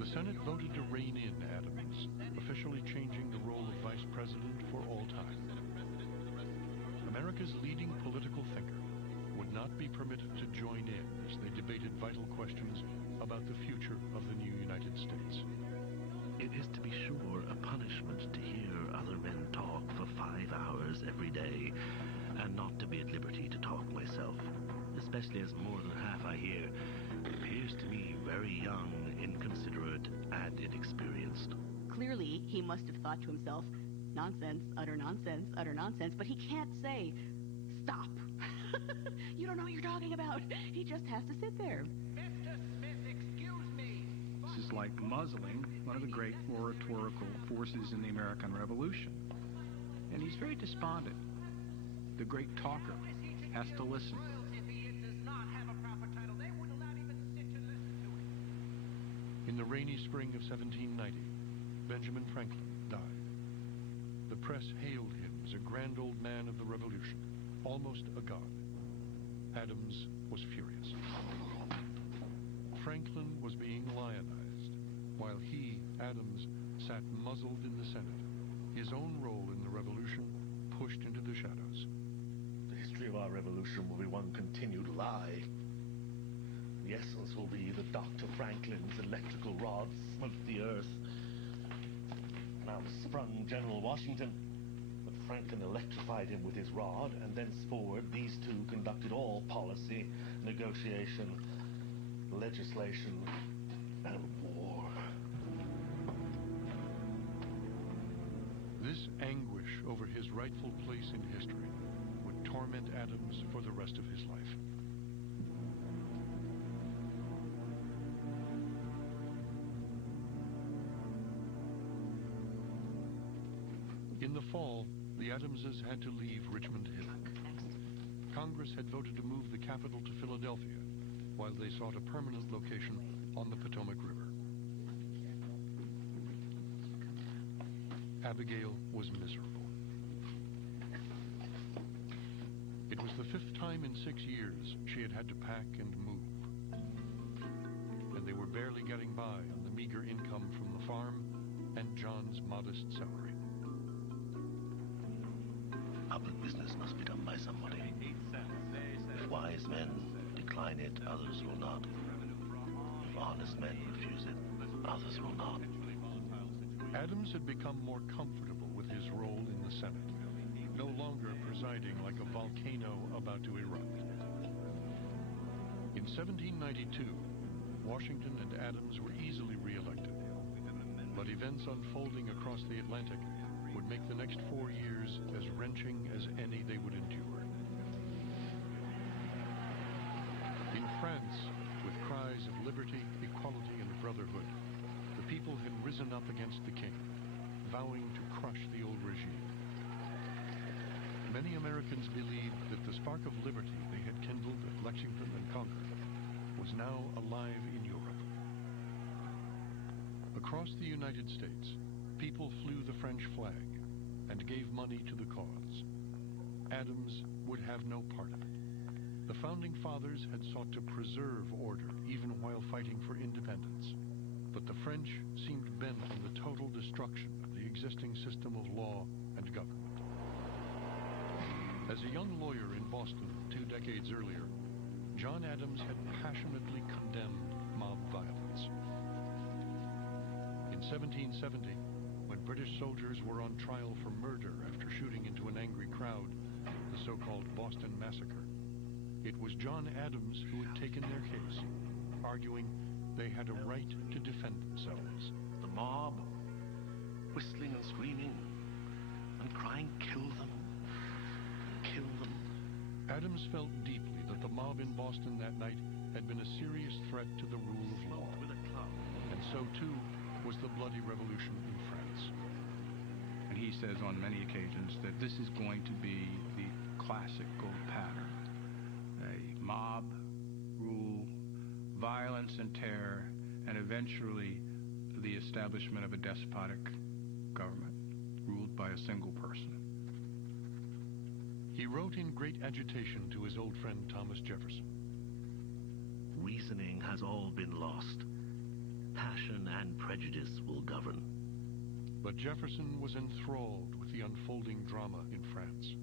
The Senate voted to rein in Adams, officially changing the role of vice president for all time. America's leading political thinker would not be permitted to join in as they debated vital questions about the future of the new United States. It is, to be sure, a punishment to hear other men talk for 5 hours every day and not to be at liberty to talk myself, especially as more than half I hear appears to me very young, inconsiderate, and inexperienced. Clearly, he must have thought to himself, nonsense, utter nonsense, utter nonsense, but he can't say, stop. You don't know what you're talking about. He just has to sit there. Mr. Smith, excuse me. This is like muzzling one of the great oratorical forces in the American Revolution. And he's very despondent. The great talker has to listen. In the rainy spring of 1790, Benjamin Franklin died. The press hailed him as a grand old man of the Revolution, almost a god. Adams was furious. Franklin was being lionized, while he, Adams, sat muzzled in the Senate, his own role in the Revolution pushed into the shadows. The history of our revolution will be one continued lie. The essence will be that Dr. Franklin's electrical rod smote the earth. And out sprung General Washington. But Franklin electrified him with his rod, and thenceforward these two conducted all policy, negotiation, legislation, and war. This anguish over his rightful place in history would torment Adams for the rest of his life. In the fall, the Adamses had to leave Richmond Hill. Congress had voted to move the capital to Philadelphia, while they sought a permanent location on the Potomac River. Abigail was miserable. It was the 5th time in 6 years she had to pack and move. And they were barely getting by on the meager income from the farm and John's modest salary. Public business must be done by somebody. If wise men decline it, others will not. If honest men refuse it, others will not. Adams had become more comfortable with his role in the Senate, no longer presiding like a volcano about to erupt. In 1792, Washington and Adams were easily reelected, but events unfolding across the Atlantic would make the next 4 years as wrenching as any they would endure. In France, with cries of liberty, equality, and brotherhood, the people had risen up against the king, vowing to crush the old regime. Many Americans believed that the spark of liberty they had kindled at Lexington and Concord was now alive in Europe. Across the United States, people flew the French flag and gave money to the cause. Adams would have no part of it. The Founding Fathers had sought to preserve order even while fighting for independence. But the French seemed bent on the total destruction of the existing system of law and government. As a young lawyer in Boston 2 decades earlier, John Adams had passionately condemned mob violence. In 1770, when British soldiers were on trial for murder after shooting into an angry crowd, the so-called Boston Massacre, it was John Adams who had taken their case, arguing they had a right to defend themselves. The mob, whistling and screaming, and crying, "Kill them! Kill them!" Adams felt deeply that the mob in Boston that night had been a serious threat to the rule of law. And so, too, was the bloody revolution in France. And he says on many occasions that this is going to be the classical pattern. A mob rule, violence and terror, and eventually the establishment of a despotic government ruled by a single person. He wrote in great agitation to his old friend Thomas Jefferson. Reasoning has all been lost. Passion and prejudice will govern. But Jefferson was enthralled with the unfolding drama in France.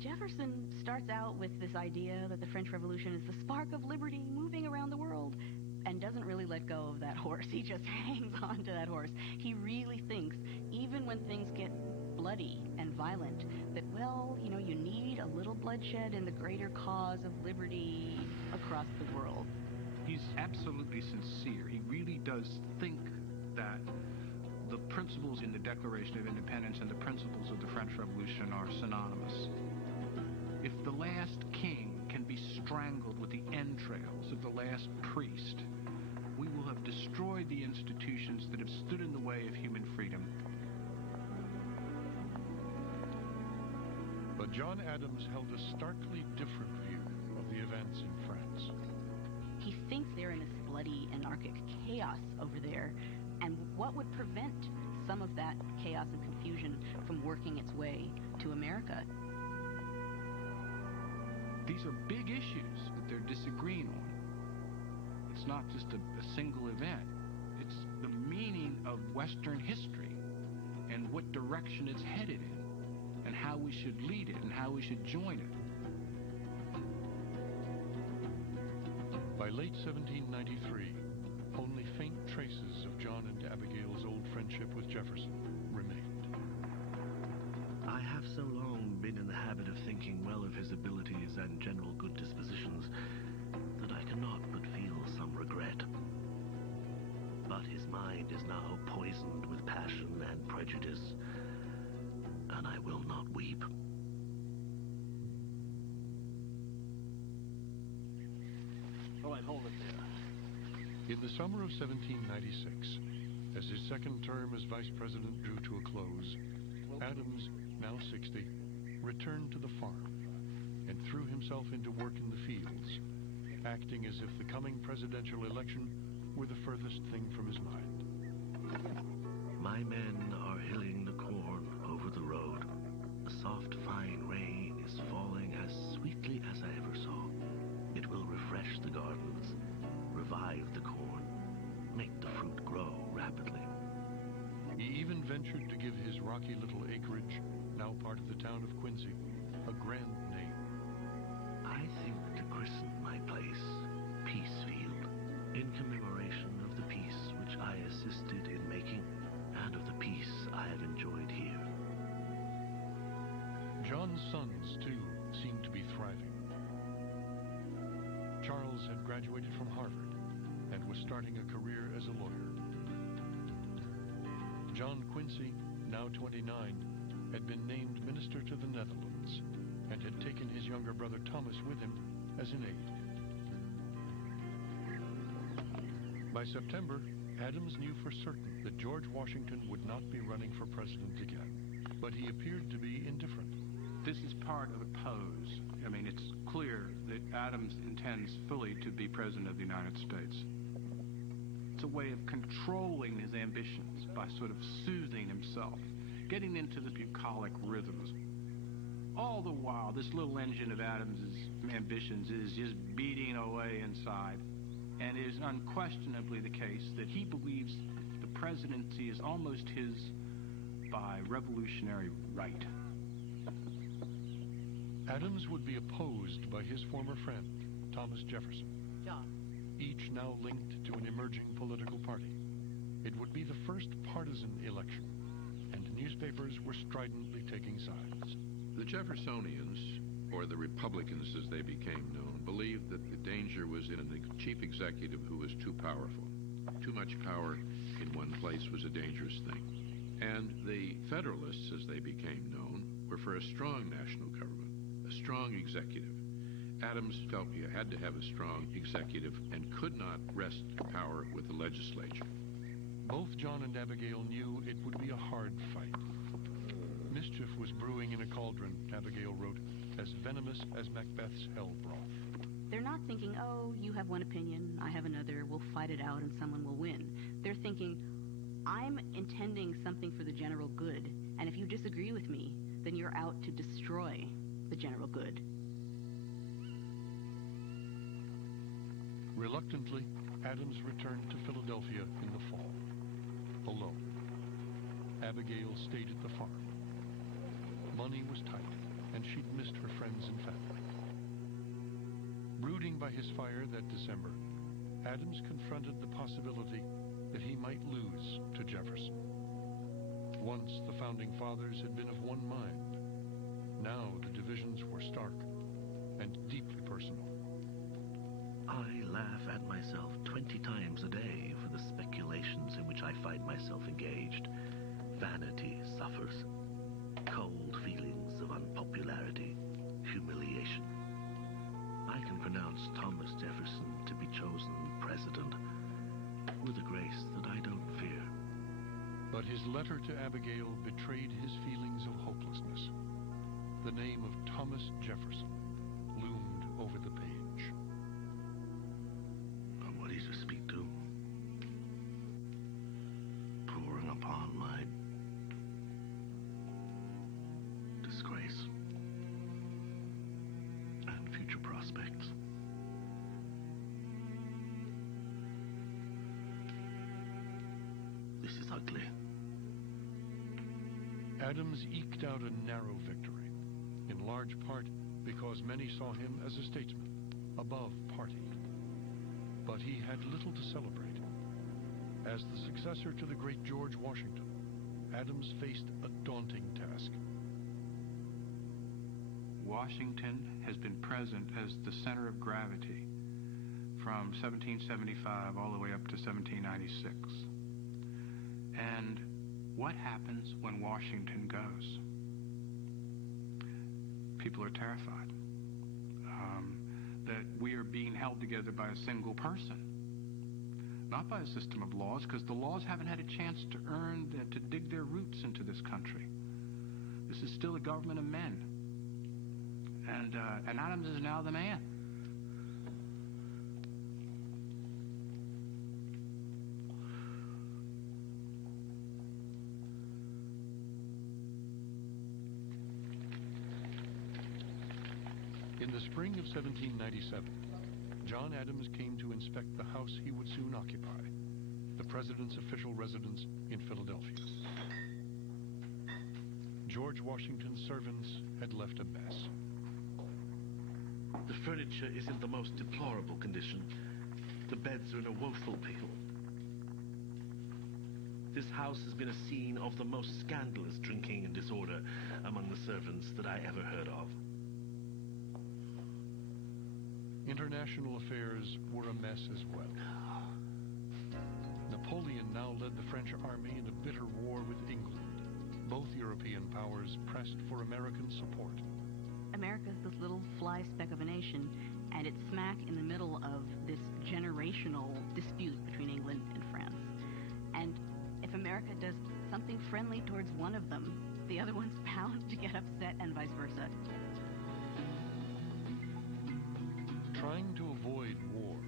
Jefferson starts out with this idea that the French Revolution is the spark of liberty moving around the world, and doesn't really let go of that horse. He just hangs on to that horse. He really thinks, even when things get bloody and violent, that, well, you need a little bloodshed in the greater cause of liberty across the world. He He's absolutely sincere. He really does think that the principles in the Declaration of Independence and the principles of the French Revolution are synonymous. If the last king can be strangled with the entrails of the last priest, we will have destroyed the institutions that have stood in the way of human freedom. But John Adams held a starkly different view of the events in France. He thinks they're in this bloody, anarchic chaos over there, and what would prevent some of that chaos and confusion from working its way to America? These are big issues that they're disagreeing on. It's not just a single event. It's the meaning of Western history and what direction it's headed in and how we should lead it and how we should join it. By late 1793, only faint traces of John and Abigail's old friendship with Jefferson remained. I have so long been in the habit of thinking well of his abilities and general good dispositions that I cannot but feel some regret. But his mind is now poisoned with passion and prejudice, and I will not weep. All right, hold it there. In the summer of 1796, as his second term as vice president drew to a close, Adams, now 60, returned to the farm and threw himself into work in the fields, acting as if the coming presidential election were the furthest thing from his mind. My men are hilling the corn over the road. A soft, fine rain is falling as sweetly as I ever saw. It will refresh the gardens, revive the corn, make the fruit grow rapidly. He even ventured to give his rocky little acreage, now part of the town of Quincy, a grand name. I think to christen my place Peacefield, in commemoration of the peace which I assisted in making and of the peace I have enjoyed here. John's sons, too, seemed to be thriving. Charles had graduated from Harvard and was starting a career as a lawyer. John Quincy, now 29, had been named minister to the Netherlands and had taken his younger brother Thomas with him as an aide. By September, Adams knew for certain that George Washington would not be running for president again, but he appeared to be indifferent. This is part of a pose. I mean, it's clear that Adams intends fully to be president of the United States. It's a way of controlling his ambitions by sort of soothing himself, getting into the bucolic rhythms. All the while, this little engine of Adams's ambitions is just beating away inside, and it is unquestionably the case that he believes the presidency is almost his by revolutionary right. Adams would be opposed by his former friend, Thomas Jefferson. John. Each now linked to an emerging political party. It would be the first partisan election, and newspapers were stridently taking sides. The Jeffersonians, or the Republicans as they became known, believed that the danger was in a chief executive who was too powerful. Too much power in one place was a dangerous thing. And the Federalists, as they became known, were for a strong national government, a strong executive. Adams felt you had to have a strong executive and could not rest power with the legislature. Both John and Abigail knew it would be a hard fight. Mischief was brewing in a cauldron, Abigail wrote, as venomous as Macbeth's hell broth. They're not thinking, oh, you have one opinion, I have another, we'll fight it out and someone will win. They're thinking, I'm intending something for the general good, and if you disagree with me, then you're out to destroy the general good. Reluctantly, Adams returned to Philadelphia in the fall, alone. Abigail stayed at the farm. Money was tight, and she'd missed her friends and family. Brooding by his fire that December, Adams confronted the possibility that he might lose to Jefferson. Once the Founding Fathers had been of one mind. Now the divisions were stark and deeply personal. I laugh at myself His letter to Abigail betrayed his feelings of hopelessness. The name of Thomas Jefferson loomed over the page. What is to speak to? Pouring upon my disgrace and future prospects. This is ugly. Adams eked out a narrow victory, in large part because many saw him as a statesman, above party. But he had little to celebrate. As the successor to the great George Washington, Adams faced a daunting task. Washington has been present as the center of gravity from 1775 all the way up to 1796. And what happens when Washington goes? People are terrified that we are being held together by a single person, not by a system of laws, because the laws haven't had a chance to earn, to dig their roots into this country. This is still a government of men. And Adams is now the man. In the spring of 1797, John Adams came to inspect the house he would soon occupy, the president's official residence in Philadelphia. George Washington's servants had left a mess. The furniture is in the most deplorable condition. The beds are in a woeful pickle. This house has been a scene of the most scandalous drinking and disorder among the servants that I ever heard of. International affairs were a mess as well. Napoleon now led the French army in a bitter war with England. Both European powers pressed for American support. America's this little fly speck of a nation, and it's smack in the middle of this generational dispute between England and France. And if America does something friendly towards one of them, the other one's bound to get upset, and vice versa. Trying to avoid war,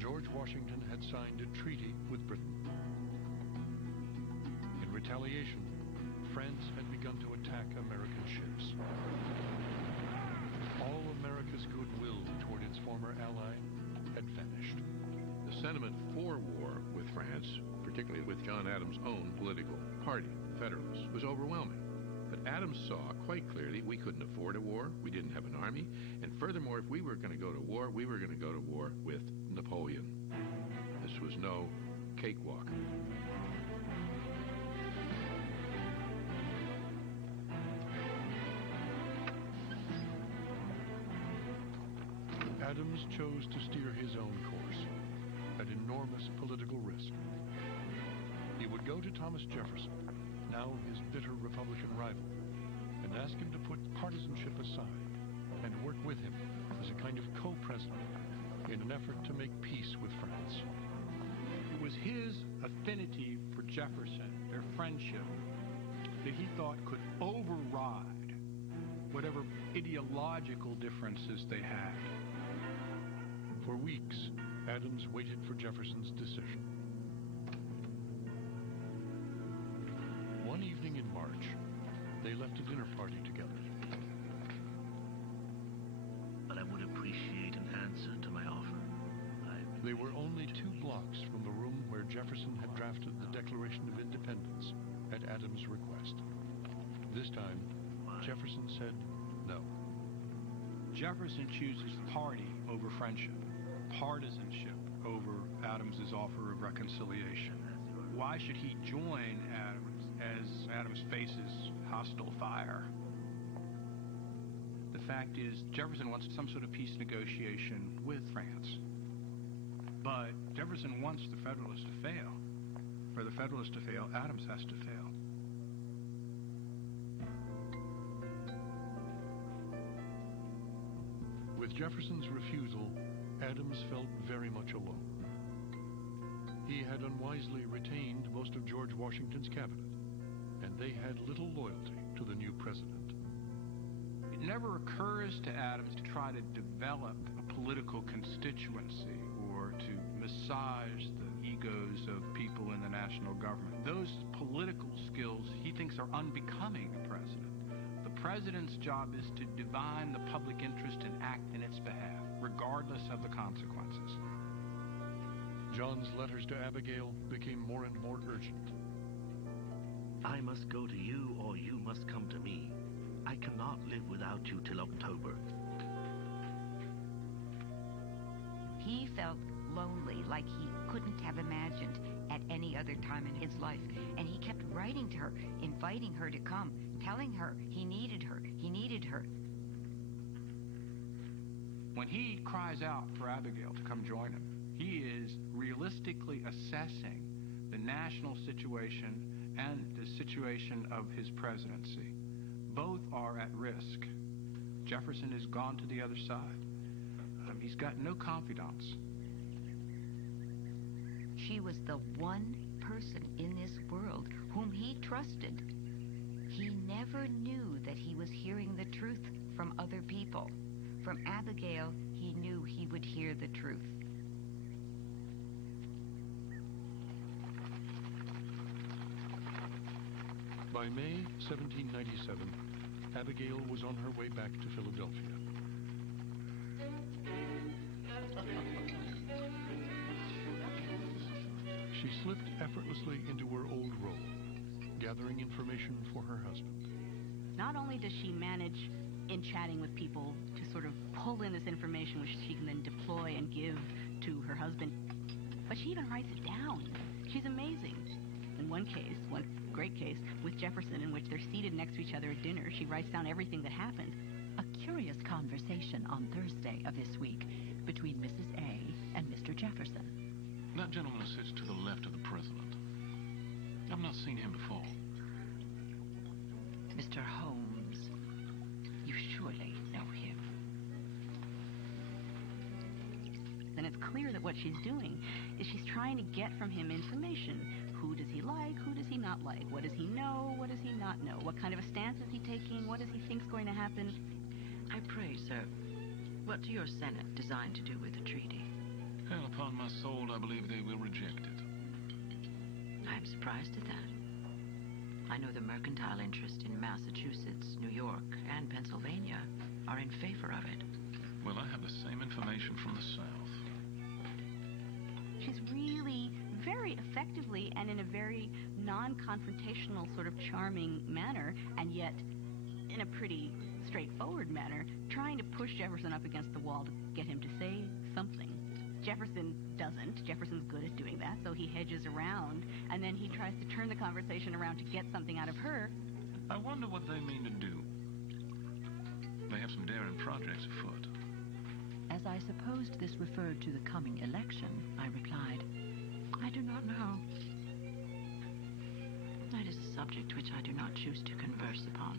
George Washington had signed a treaty with Britain. In retaliation, France had begun to attack American ships. All America's goodwill toward its former ally had vanished. The sentiment for war with France, particularly with John Adams' own political party, the Federalists, was overwhelming. But Adams saw quite clearly we couldn't afford a war, we didn't have an army, and furthermore, if we were going to go to war, we were going to go to war with Napoleon. This was no cakewalk. Adams chose to steer his own course, at enormous political risk. He would go to Thomas Jefferson, now his bitter Republican rival, and ask him to put partisanship aside and work with him as a kind of co-president in an effort to make peace with France. It was his affinity for Jefferson, their friendship, that he thought could override whatever ideological differences they had. For weeks, Adams waited for Jefferson's decision. One evening in March, they left a dinner party together. But I would appreciate an answer to my offer. They were only 2 blocks from the room where Jefferson had drafted the Declaration of Independence at Adams' request. This time, Jefferson said no. Jefferson chooses party over friendship, partisanship over Adams' offer of reconciliation. Why should he join Adams as Adams faces hostile fire? The fact is, Jefferson wants some sort of peace negotiation with France. But Jefferson wants the Federalists to fail. For the Federalists to fail, Adams has to fail. With Jefferson's refusal, Adams felt very much alone. He had unwisely retained most of George Washington's cabinet, and they had little loyalty to the new president. It never occurs to Adams to try to develop a political constituency or to massage the egos of people in the national government. Those political skills he thinks are unbecoming a president. The president's job is to divine the public interest and act in its behalf, regardless of the consequences. John's letters to Abigail became more and more urgent. I must go to you, or you must come to me. I cannot live without you till October. He felt lonely, like he couldn't have imagined at any other time in his life. And he kept writing to her, inviting her to come, telling her he needed her. He needed her. When he cries out for Abigail to come join him, he is realistically assessing the national situation and the situation of his presidency. Both are at risk. Jefferson has gone to the other side. He's got no confidants. She was the one person in this world whom he trusted. He never knew that he was hearing the truth from other people. From Abigail, he knew he would hear the truth. By May 1797, Abigail was on her way back to Philadelphia. She slipped effortlessly into her old role, gathering information for her husband. Not only does she manage in chatting with people to sort of pull in this information which she can then deploy and give to her husband, but she even writes it down. She's amazing. In one case, one great case, with Jefferson, in which they're seated next to each other at dinner, she writes down everything that happened. A curious conversation on Thursday of this week between Mrs. A and Mr. Jefferson. That gentleman sits to the left of the president. I've not seen him before. Mr. Holmes, you surely know him. Then it's clear that what she's doing is she's trying to get from him information. Who does he like? Who does he not like? What does he know? What does he not know? What kind of a stance is he taking? What does he think's going to happen? I pray, sir, what do your Senate design to do with the treaty? Well, upon my soul, I believe they will reject it. I'm surprised at that. I know the mercantile interest in Massachusetts, New York, and Pennsylvania are in favor of it. Well, I have the same information from the South. She's really very effectively and in a very non-confrontational sort of charming manner, and yet in a pretty straightforward manner, trying to push Jefferson up against the wall to get him to say something. Jefferson doesn't. Jefferson's good at doing that, so he hedges around, and then he tries to turn the conversation around to get something out of her. I wonder what they mean to do. They have some daring projects afoot. As I supposed this referred to the coming election, I replied, I do not know. That is a subject which I do not choose to converse upon.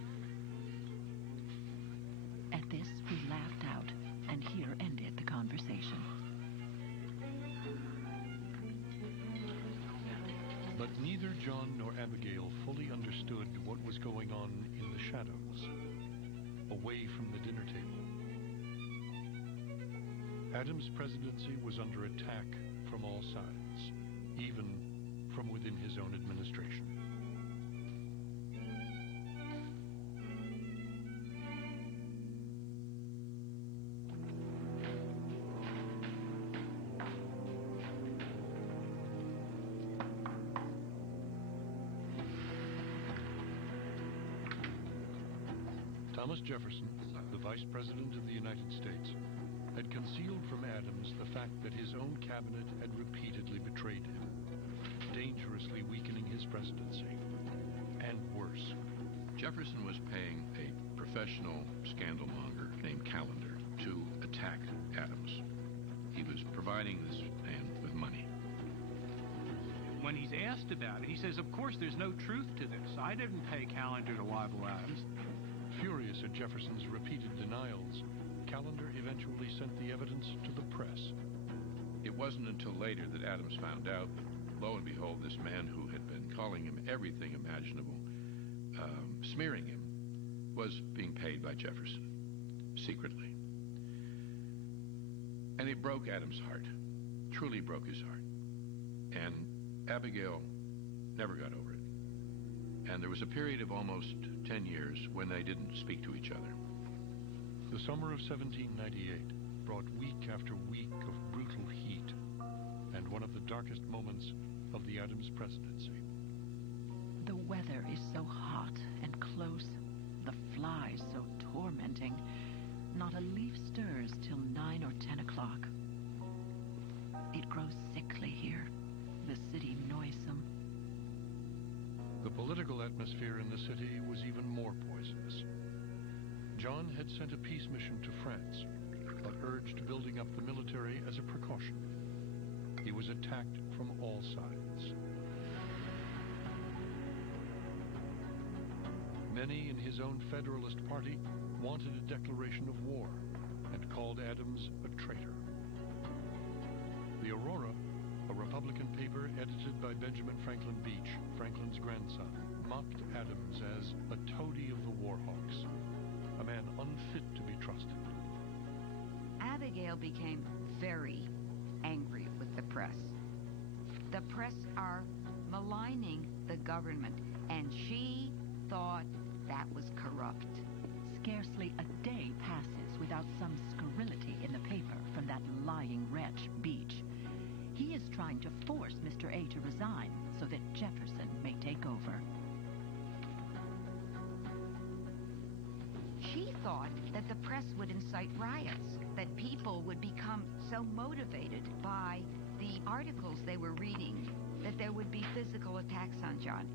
At this, we laughed out, and here ended the conversation. But neither John nor Abigail fully understood what was going on in the shadows, away from the dinner table. Adams' presidency was under attack from all sides, even from within his own administration. Thomas Jefferson, the Vice President of the United States, had concealed from Adams the fact that his own cabinet had repeatedly betrayed him, dangerously weakening his presidency. And worse. Jefferson was paying a professional scandalmonger named Callender to attack Adams. He was providing this man with money. When he's asked about it, he says, of course, there's no truth to this. I didn't pay Callender to libel Adams. Furious at Jefferson's repeated denials, Callender eventually sent the evidence to the press. It wasn't until later that Adams found out, lo and behold, this man who had been calling him everything imaginable smearing him was being paid by Jefferson, secretly. And it broke Adams' heart, truly broke his heart. And Abigail never got over it. And there was a period of almost 10 years when they didn't speak to each other. The summer of 1798 brought week after week of brutal heat, and one of the darkest moments of the Adams presidency. The weather is so hot and close, the flies so tormenting. Not a leaf stirs till 9 or 10 o'clock. It grows sickly here, the city noisome. The political atmosphere in the city was even more poisonous. John had sent a peace mission to France, but urged building up the military as a precaution. He was attacked from all sides. Many in his own Federalist Party wanted a declaration of war and called Adams a traitor. The Aurora, a Republican paper edited by Benjamin Franklin Beach, Franklin's grandson, mocked Adams as a toady of the Warhawks, a man unfit to be trusted. Abigail became very angry with the press. The press are maligning the government, and she thought that was corrupt. Scarcely a day passes without some scurrility in the paper from that lying wretch, Beach. He is trying to force Mr. A to resign so that Jefferson may take over. She thought that the press would incite riots, that people would become so motivated by the articles they were reading that there would be physical attacks on John.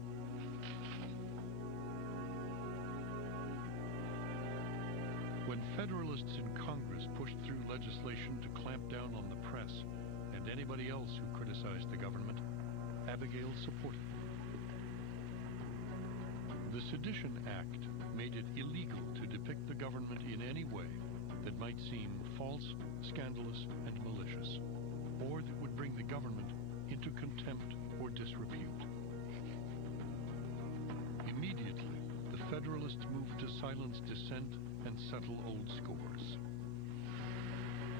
When Federalists in Congress pushed through legislation to clamp down on the press and anybody else who criticized the government, Abigail supported them. The Sedition Act made it illegal to depict the government in any way that might seem false, scandalous, and malicious, or that would bring the government into contempt or disrepute. Immediately, the Federalists moved to silence dissent and settle old scores.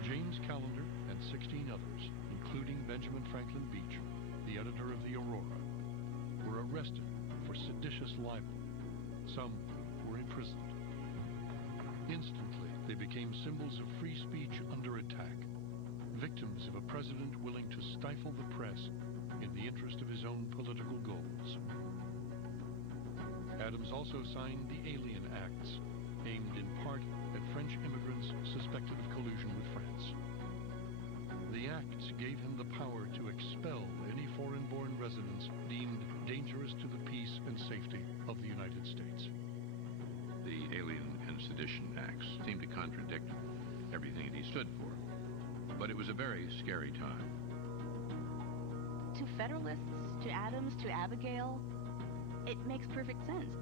James Callender and 16 others, including Benjamin Franklin Beach, the editor of the Aurora, were arrested for seditious libel. Some were imprisoned. Instantly, they became symbols of free speech under attack, victims of a president willing to stifle the press in the interest of his own political goals. Adams also signed the Alien Acts, aimed in part at French immigrants suspected of collusion with France. The acts gave him the power to expel any foreign-born residents deemed dangerous to the peace and safety of the United States. The Alien and Sedition Acts seemed to contradict everything that he stood for, but it was a very scary time. To Federalists, to Adams, to Abigail, it makes perfect sense.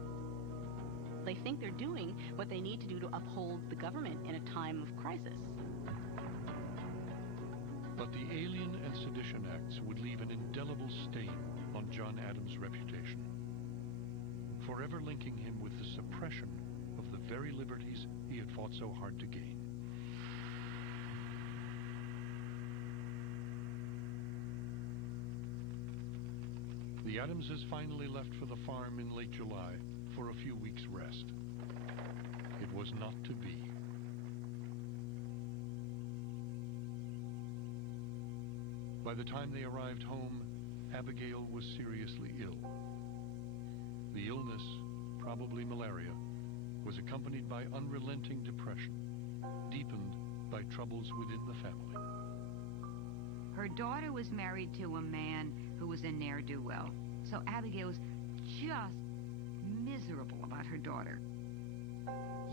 They think they're doing what they need to do to uphold the government in a time of crisis. But the Alien and Sedition Acts would leave an indelible stain on John Adams' reputation, forever linking him with the suppression of the very liberties he had fought so hard to gain. The Adamses finally left for the farm in late July for a few weeks' rest. It was not to be. By the time they arrived home, Abigail was seriously ill. The illness, probably malaria, was accompanied by unrelenting depression, deepened by troubles within the family. Her daughter was married to a man who was a ne'er-do-well, so Abigail was just miserable about her daughter.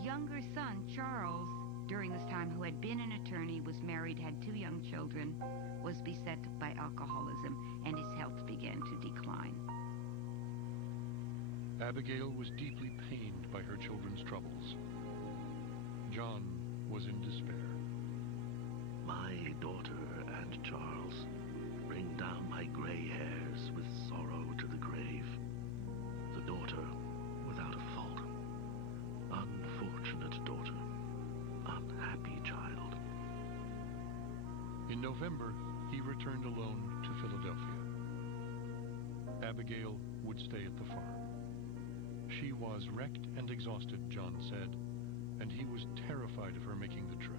Younger son, Charles, during this time, who had been an attorney, was married, had 2 young children, was beset by alcoholism, and his health began to decline. Abigail was deeply pained by her children's troubles. John was in despair. My daughter and Charles bring down my gray hairs with sorrow to the grave. The daughter without a November, he returned alone to Philadelphia. Abigail would stay at the farm. She was wrecked and exhausted, John said, and he was terrified of her making the trip.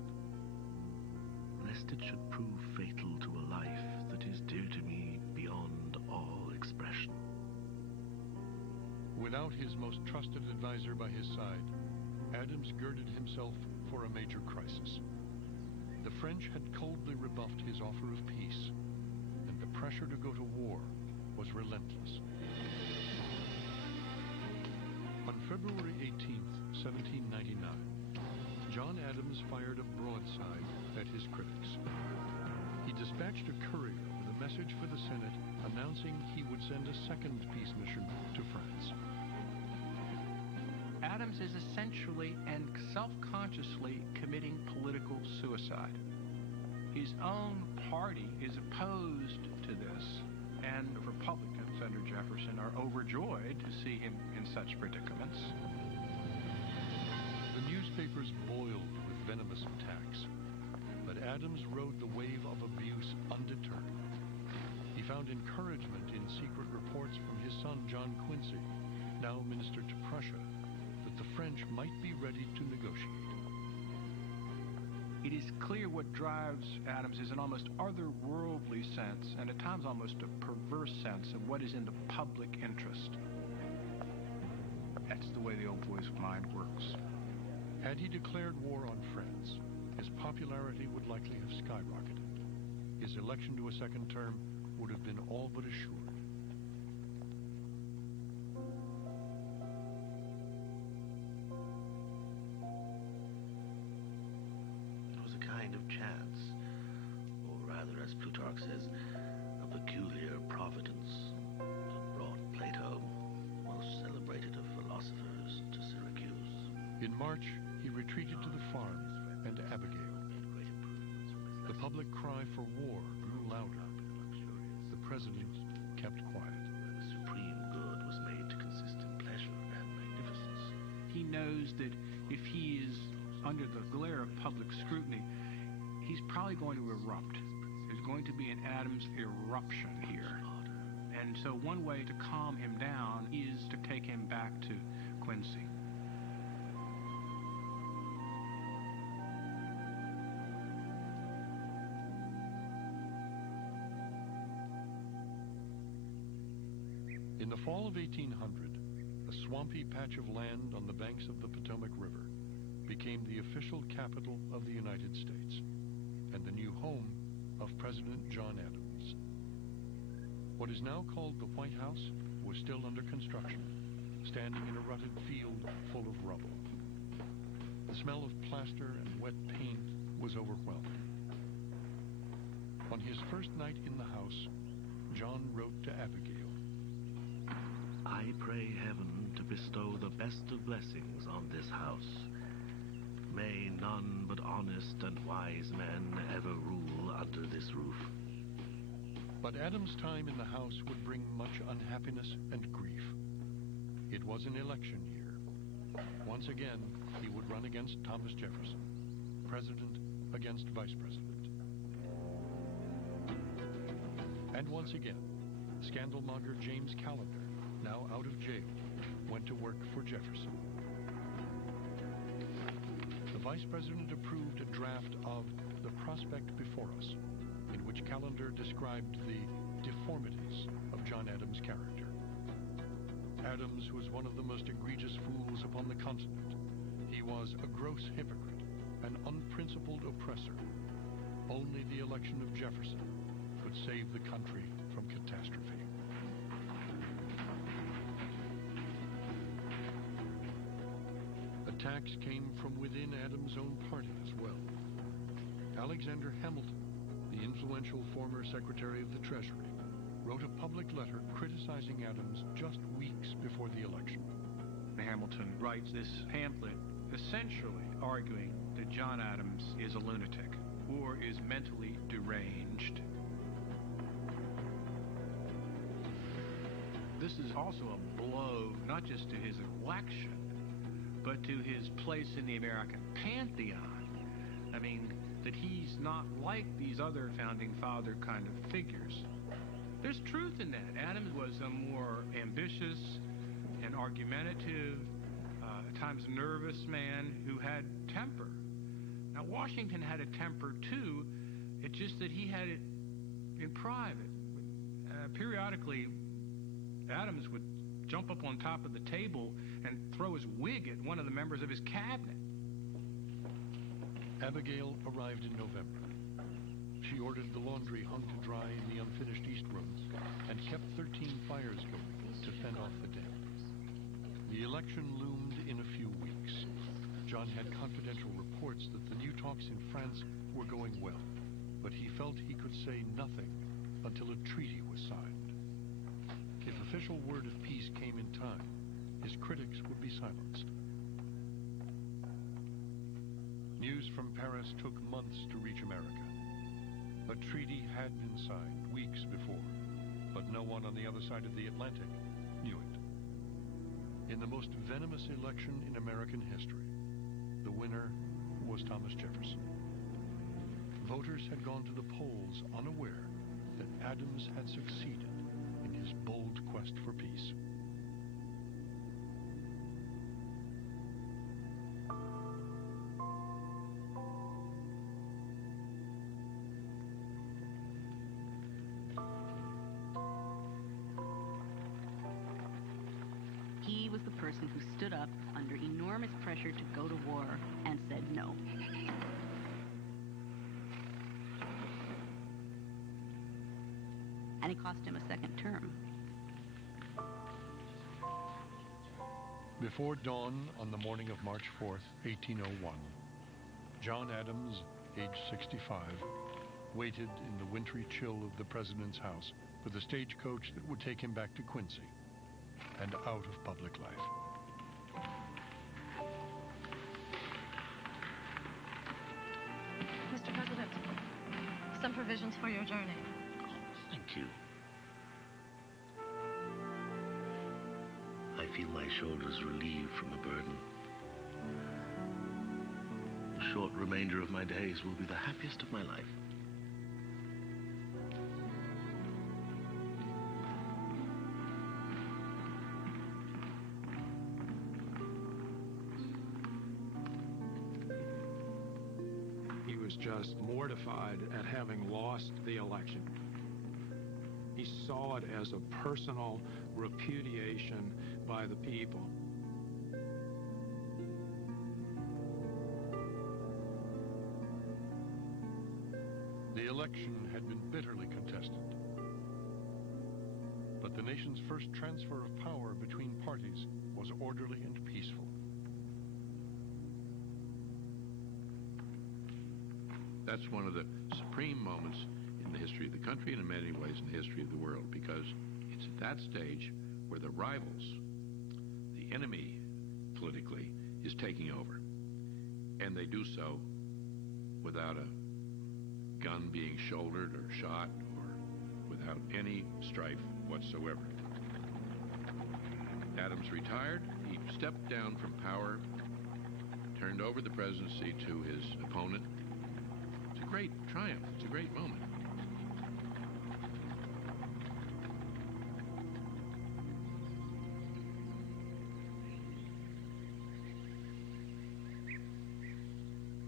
Lest it should prove fatal to a life that is dear to me beyond all expression. Without his most trusted advisor by his side, Adams girded himself for a major crisis. The French had coldly rebuffed his offer of peace, and the pressure to go to war was relentless. On February 18th, 1799, John Adams fired a broadside at his critics. He dispatched a courier with a message for the Senate announcing he would send a second peace mission to France. Adams is essentially and self-consciously committing political suicide. His own party is opposed to this, and Republicans under Jefferson are overjoyed to see him in such predicaments. The newspapers boiled with venomous attacks, but Adams rode the wave of abuse undeterred. He found encouragement in secret reports from his son John Quincy, now minister to Prussia, that the French might be ready to negotiate. It is clear what drives Adams is an almost otherworldly sense, and at times almost a perverse sense, of what is in the public interest. That's the way the old boy's mind works. Had he declared war on France, his popularity would likely have skyrocketed. His election to a second term would have been all but assured. It was a kind of chance, or rather, as Plutarch says, a peculiar providence that brought Plato, most celebrated of philosophers, to Syracuse. In March, he retreated to the farm and Abigail. The public cry for war grew louder. The president kept quiet. The supreme good was made to consist in pleasure and magnificence. He knows that if he is under the glare of public scrutiny, he's probably going to erupt. There's going to be an Adams eruption here. And so one way to calm him down is to take him back to Quincy. In the fall of 1800, a swampy patch of land on the banks of the Potomac River became the official capital of the United States and the new home of President John Adams. What is now called the White House was still under construction, standing in a rutted field full of rubble. The smell of plaster and wet paint was overwhelming. On his first night in the house, John wrote to Abigail, I pray heaven to bestow the best of blessings on this house. May none but honest and wise men ever rule under this roof. But Adams' time in the house would bring much unhappiness and grief. It was an election year. Once again, he would run against Thomas Jefferson, president against vice president. And once again, scandalmonger James Callender, now out of jail, went to work for Jefferson. The vice president approved a draft of The Prospect Before Us, in which Callender described the deformities of John Adams' character. Adams was one of the most egregious fools upon the continent. He was a gross hypocrite, an unprincipled oppressor. Only the election of Jefferson could save the country from catastrophe. Attacks came from within Adams' own party as well. Alexander Hamilton, the influential former Secretary of the Treasury, wrote a public letter criticizing Adams just weeks before the election. Hamilton writes this pamphlet essentially arguing that John Adams is a lunatic or is mentally deranged. This is also a blow not just to his election, but to his place in the American pantheon. I mean, that he's not like these other founding father kind of figures. There's truth in that. Adams was a more ambitious and argumentative, at times nervous man who had temper. Now, Washington had a temper too. It's just that he had it in private. Periodically, Adams would jump up on top of the table and throw his wig at one of the members of his cabinet. Abigail arrived in November. She ordered the laundry hung to dry in the unfinished East Room and kept 13 fires going to fend off the damp. The election loomed in a few weeks. John had confidential reports that the new talks in France were going well, but he felt he could say nothing until a treaty was signed. If official word of peace came in time, his critics would be silenced. News from Paris took months to reach America. A treaty had been signed weeks before, but no one on the other side of the Atlantic knew it. In the most venomous election in American history, the winner was Thomas Jefferson. Voters had gone to the polls unaware that Adams had succeeded in his bold quest for peace. He was the person who stood up under enormous pressure to go to war and said no. And it cost him a second term. Before dawn on the morning of March 4th, 1801, John Adams, age 65, waited in the wintry chill of the president's house for the stagecoach that would take him back to Quincy and out of public life. Mr. President, some provisions for your journey. Thank you. I feel my shoulders relieved from a burden. The short remainder of my days will be the happiest of my life. He was just mortified at having lost the election. He saw it as a personal repudiation by the people. The election had been bitterly contested, but the nation's first transfer of power between parties was orderly and peaceful. That's one of the supreme moments in the history of the country and in many ways in the history of the world, because it's at that stage where the rivals, the enemy politically, is taking over. And they do so without a gun being shouldered or shot or without any strife whatsoever. Adams retired. He stepped down from power, turned over the presidency to his opponent. It's a great triumph. It's a great moment.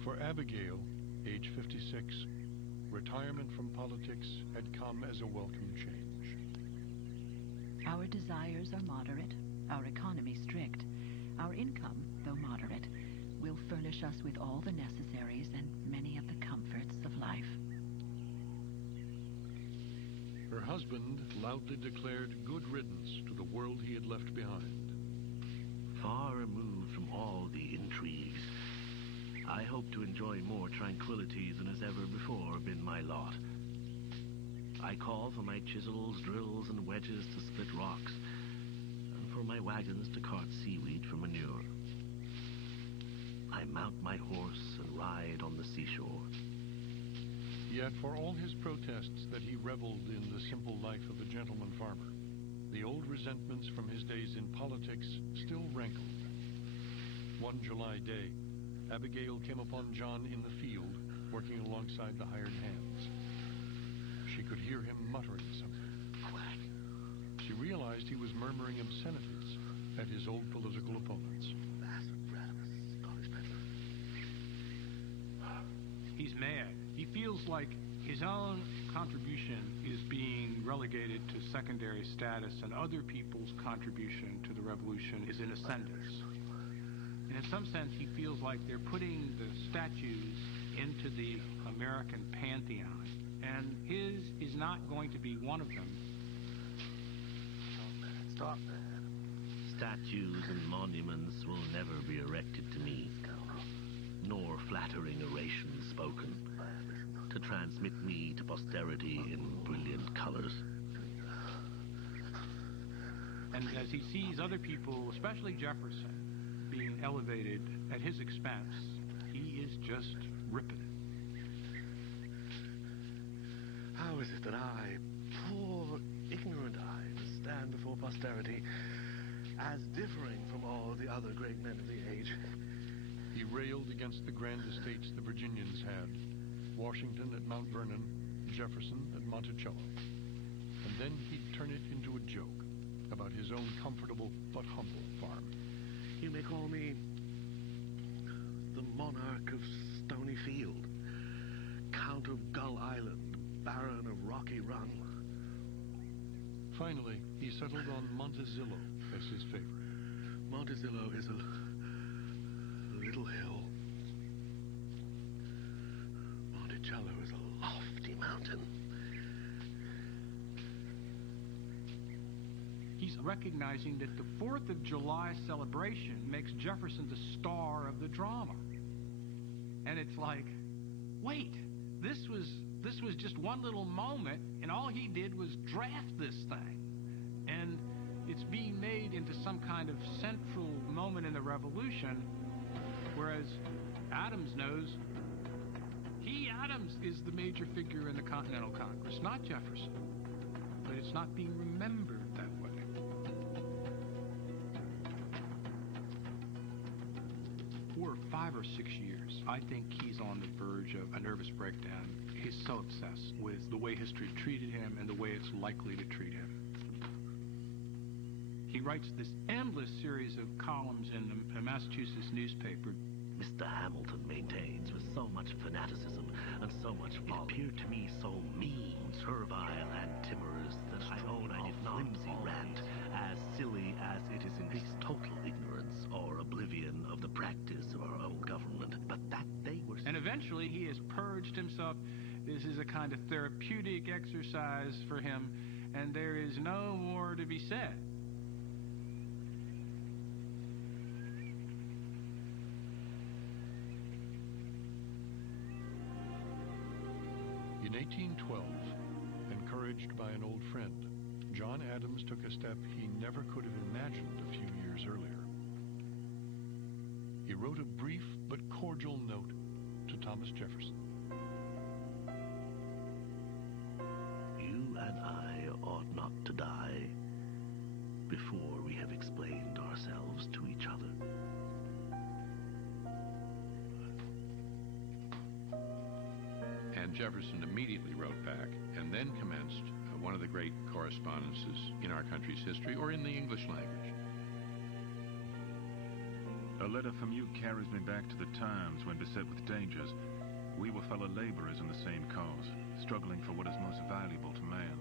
For Abigail, age 56, retirement from politics had come as a welcome change. Our desires are moderate, our economy strict. Our income, though moderate, will furnish us with all the necessaries and many of the comforts of life. Her husband loudly declared good riddance to the world he had left behind. Far removed from all the intrigues, I hope to enjoy more tranquility than has ever before been my lot. I call for my chisels, drills, and wedges to split rocks, and for my wagons to cart seaweed for manure. I mount my horse and ride on the seashore. Yet for all his protests that he reveled in the simple life of a gentleman farmer, the old resentments from his days in politics still rankled. One July day, Abigail came upon John in the field working alongside the hired hands. She could hear him muttering something. Quack. She realized he was murmuring obscenities at his old political opponents. Bastard brat of a Scottish peddler. He's mad. He feels like his own contribution is being relegated to secondary status and other people's contribution to the revolution is in ascendance. And in some sense, he feels like they're putting the statues into the American pantheon, and his is not going to be one of them. Stop that. Statues and monuments will never be erected to me, nor flattering orations spoken to transmit me to posterity in brilliant colors. And as he sees other people, especially Jefferson, being elevated at his expense, he is just ripping it. How is it that I, poor, ignorant I, must stand before posterity as differing from all the other great men of the age? He railed against the grand estates the Virginians had, Washington at Mount Vernon, Jefferson at Monticello. And then he'd turn it into a joke about his own comfortable but humble farm. You may call me the monarch of Stony Field, Count of Gull Island, Baron of Rocky Run. Finally, he settled on Montezillo as his favorite. Montezillo is a little hill. Monticello is a lofty mountain. He's recognizing that the 4th of July celebration makes Jefferson the star of the drama. And it's like, wait, this was just one little moment, and all he did was draft this thing. And it's being made into some kind of central moment in the revolution, whereas Adams knows Adams is the major figure in the Continental Congress, not Jefferson. But it's not being remembered that way. For 5 or 6 years, I think he's on the verge of a nervous breakdown. He's so obsessed with the way history treated him and the way it's likely to treat him. He writes this endless series of columns in the Massachusetts newspaper. Mr. Hamilton maintains with so much fanaticism and so much folly. It appeared to me so mean, servile, and timorous that I own I did not rant as silly as it is in his total ignorance or oblivion of the practice of our own government, but that they were... And eventually he has purged himself. This is a kind of therapeutic exercise for him, and there is no more to be said. In 1812, encouraged by an old friend, John Adams took a step he never could have imagined a few years earlier. He wrote a brief but cordial note to Thomas Jefferson. You and I ought not to die before we have explained ourselves to each other. And Jefferson immediately wrote back and then commenced one of the great correspondences in our country's history, or in the English language. A letter from you carries me back to the times when, beset with dangers, we were fellow laborers in the same cause, struggling for what is most valuable to man.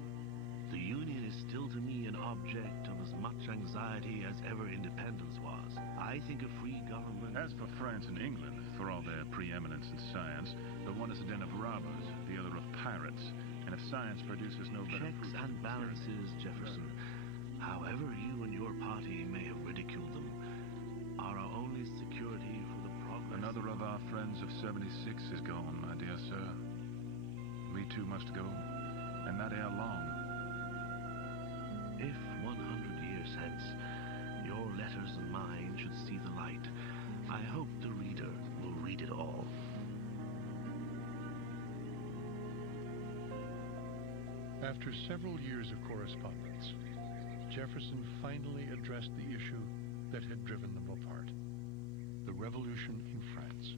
The Union is still to me an object of as much anxiety as ever independence was. I think a free government... As for France and England, for all their preeminence in science, the one is a den of robbers, the other of pirates. And if science produces no better... Checks and balances, Jefferson, however you and your party may have ridiculed them, are our only security for the progress... Another of our friends of 76 is gone, my dear sir. We too must go, and not ere long. If 100 years hence your letters and mine should see the light, I hope the reader will read it all. After several years of correspondence, Jefferson finally addressed the issue that had driven them apart: the revolution in France.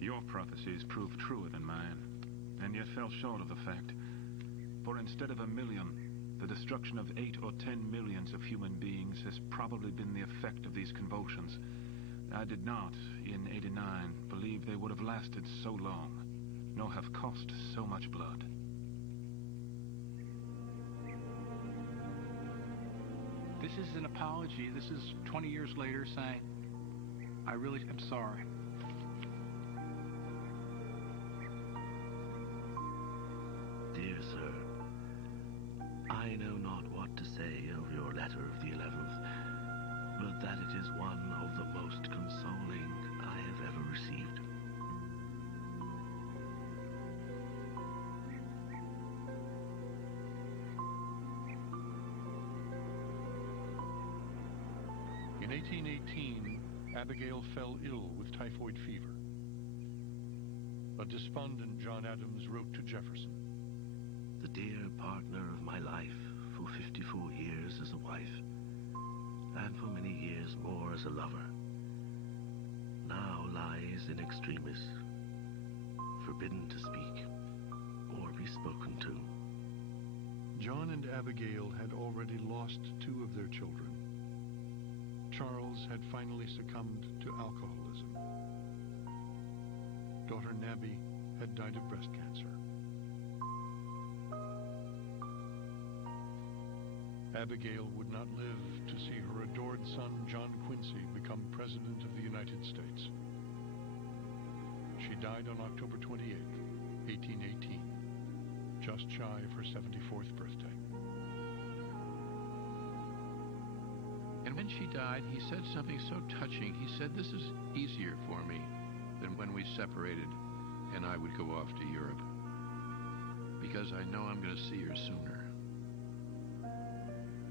Your prophecies proved truer than mine, and yet fell short of the fact. For instead of 1 million, the destruction of 8 or 10 millions of human beings has probably been the effect of these convulsions. I did not, in '89, believe they would have lasted so long, nor have cost so much blood. This is an apology. This is 20 years later saying, I really am sorry. Dear sir, I know not what to say of your letter of the 11th, but that it is one of the most consoling I have ever received. In 1818, Abigail fell ill with typhoid fever. A despondent John Adams wrote to Jefferson. The dear partner of my life for 54 years as a wife, and for many years more as a lover, now lies in extremis, forbidden to speak or be spoken to. John and Abigail had already lost 2 of their children. Charles had finally succumbed to alcoholism. Daughter Nabby had died of breast cancer. Abigail would not live to see her adored son, John Quincy, become President of the United States. She died on October 28, 1818, just shy of her 74th birthday. And when she died, he said something so touching. He said, "This is easier for me than when we separated and I would go off to Europe, because I know I'm going to see her sooner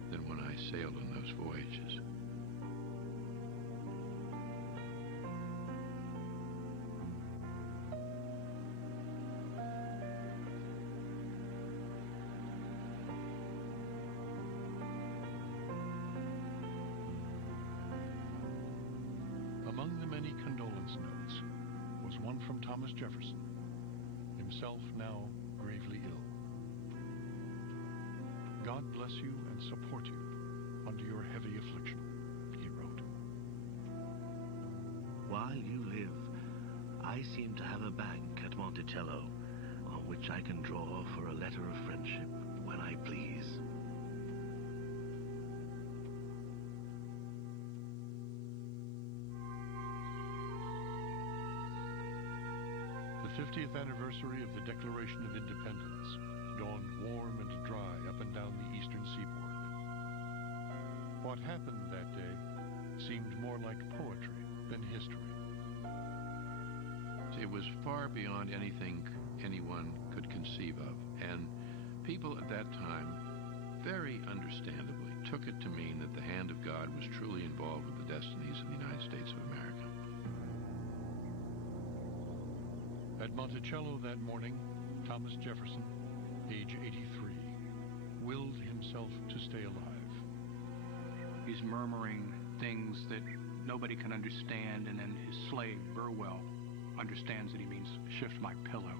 than when I sailed on those voyages." Among the many condolence notes was one from Thomas Jefferson, himself now gravely ill. "God bless you and support you under your heavy affliction," he wrote. While you live, I seem to have a bank at Monticello on which I can draw for a letter of friendship when I please. The 50th anniversary of the Declaration of Independence dawned warm and dry up and down the eastern seaboard. What happened that day seemed more like poetry than history. It was far beyond anything anyone could conceive of, and people at that time, very understandably, took it to mean that the hand of God was truly involved with the destinies of the United States of America. At Monticello that morning, Thomas Jefferson, age 83, willed himself to stay alive. He's murmuring things that nobody can understand, and then his slave, Burwell, understands that he means shift my pillow.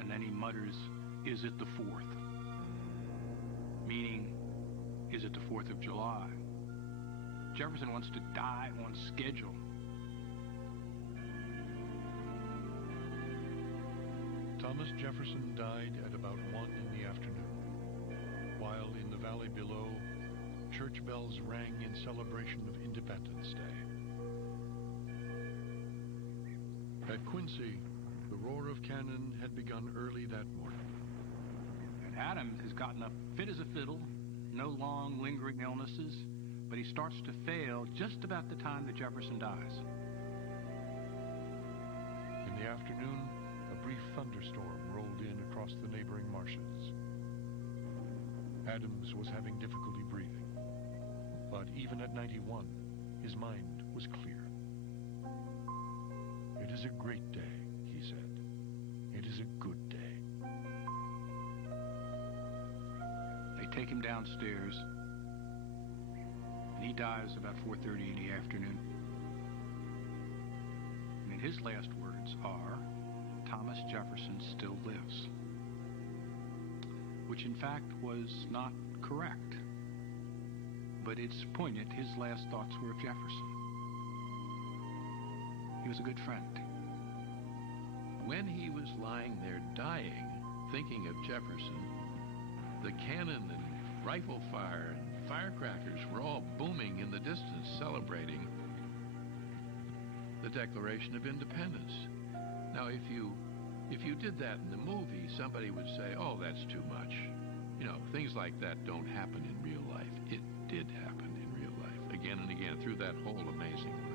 And then he mutters, "Is it the 4th?" Meaning, is it the 4th of July? Jefferson wants to die on schedule. Thomas Jefferson died at about 1 in the afternoon, while in the valley below, church bells rang in celebration of Independence Day. At Quincy, the roar of cannon had begun early that morning. And Adams has gotten up fit as a fiddle, no long lingering illnesses, but he starts to fail just about the time that Jefferson dies. In the afternoon, a brief thunderstorm rolled in across the neighboring marshes. Adams was having difficulty breathing, but even at 91, his mind was clear. "It is a great day," he said. "It is a good day." They take him downstairs, and he dies about 4:30 in the afternoon. And in his last words, words are, Thomas Jefferson still lives. Which in fact was not correct. But it's poignant. His last thoughts were of Jefferson. He was a good friend. When he was lying there dying, thinking of Jefferson, the cannon and rifle fire and firecrackers were all booming in the distance, celebrating the Declaration of Independence. Now, if you did that in the movie, somebody would say, oh, that's too much. You know, things like that don't happen in real life. It did happen in real life, again and again, through that whole amazing life.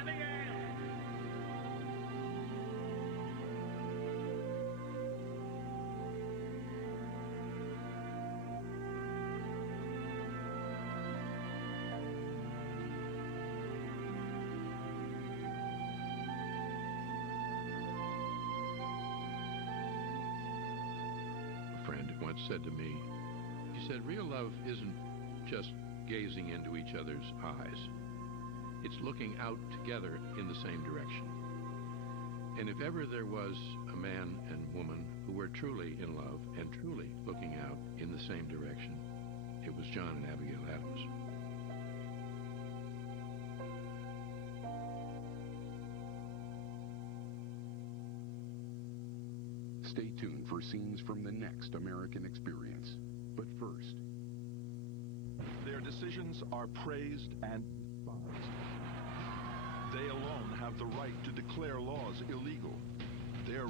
Abigail! Once said to me, he said, real love isn't just gazing into each other's eyes. It's looking out together in the same direction. And if ever there was a man and woman who were truly in love and truly looking out in the same direction, it was John and Abigail Adams. Stay tuned for scenes from the next American Experience. But first, their decisions are praised and despised. They alone have the right to declare laws illegal. Their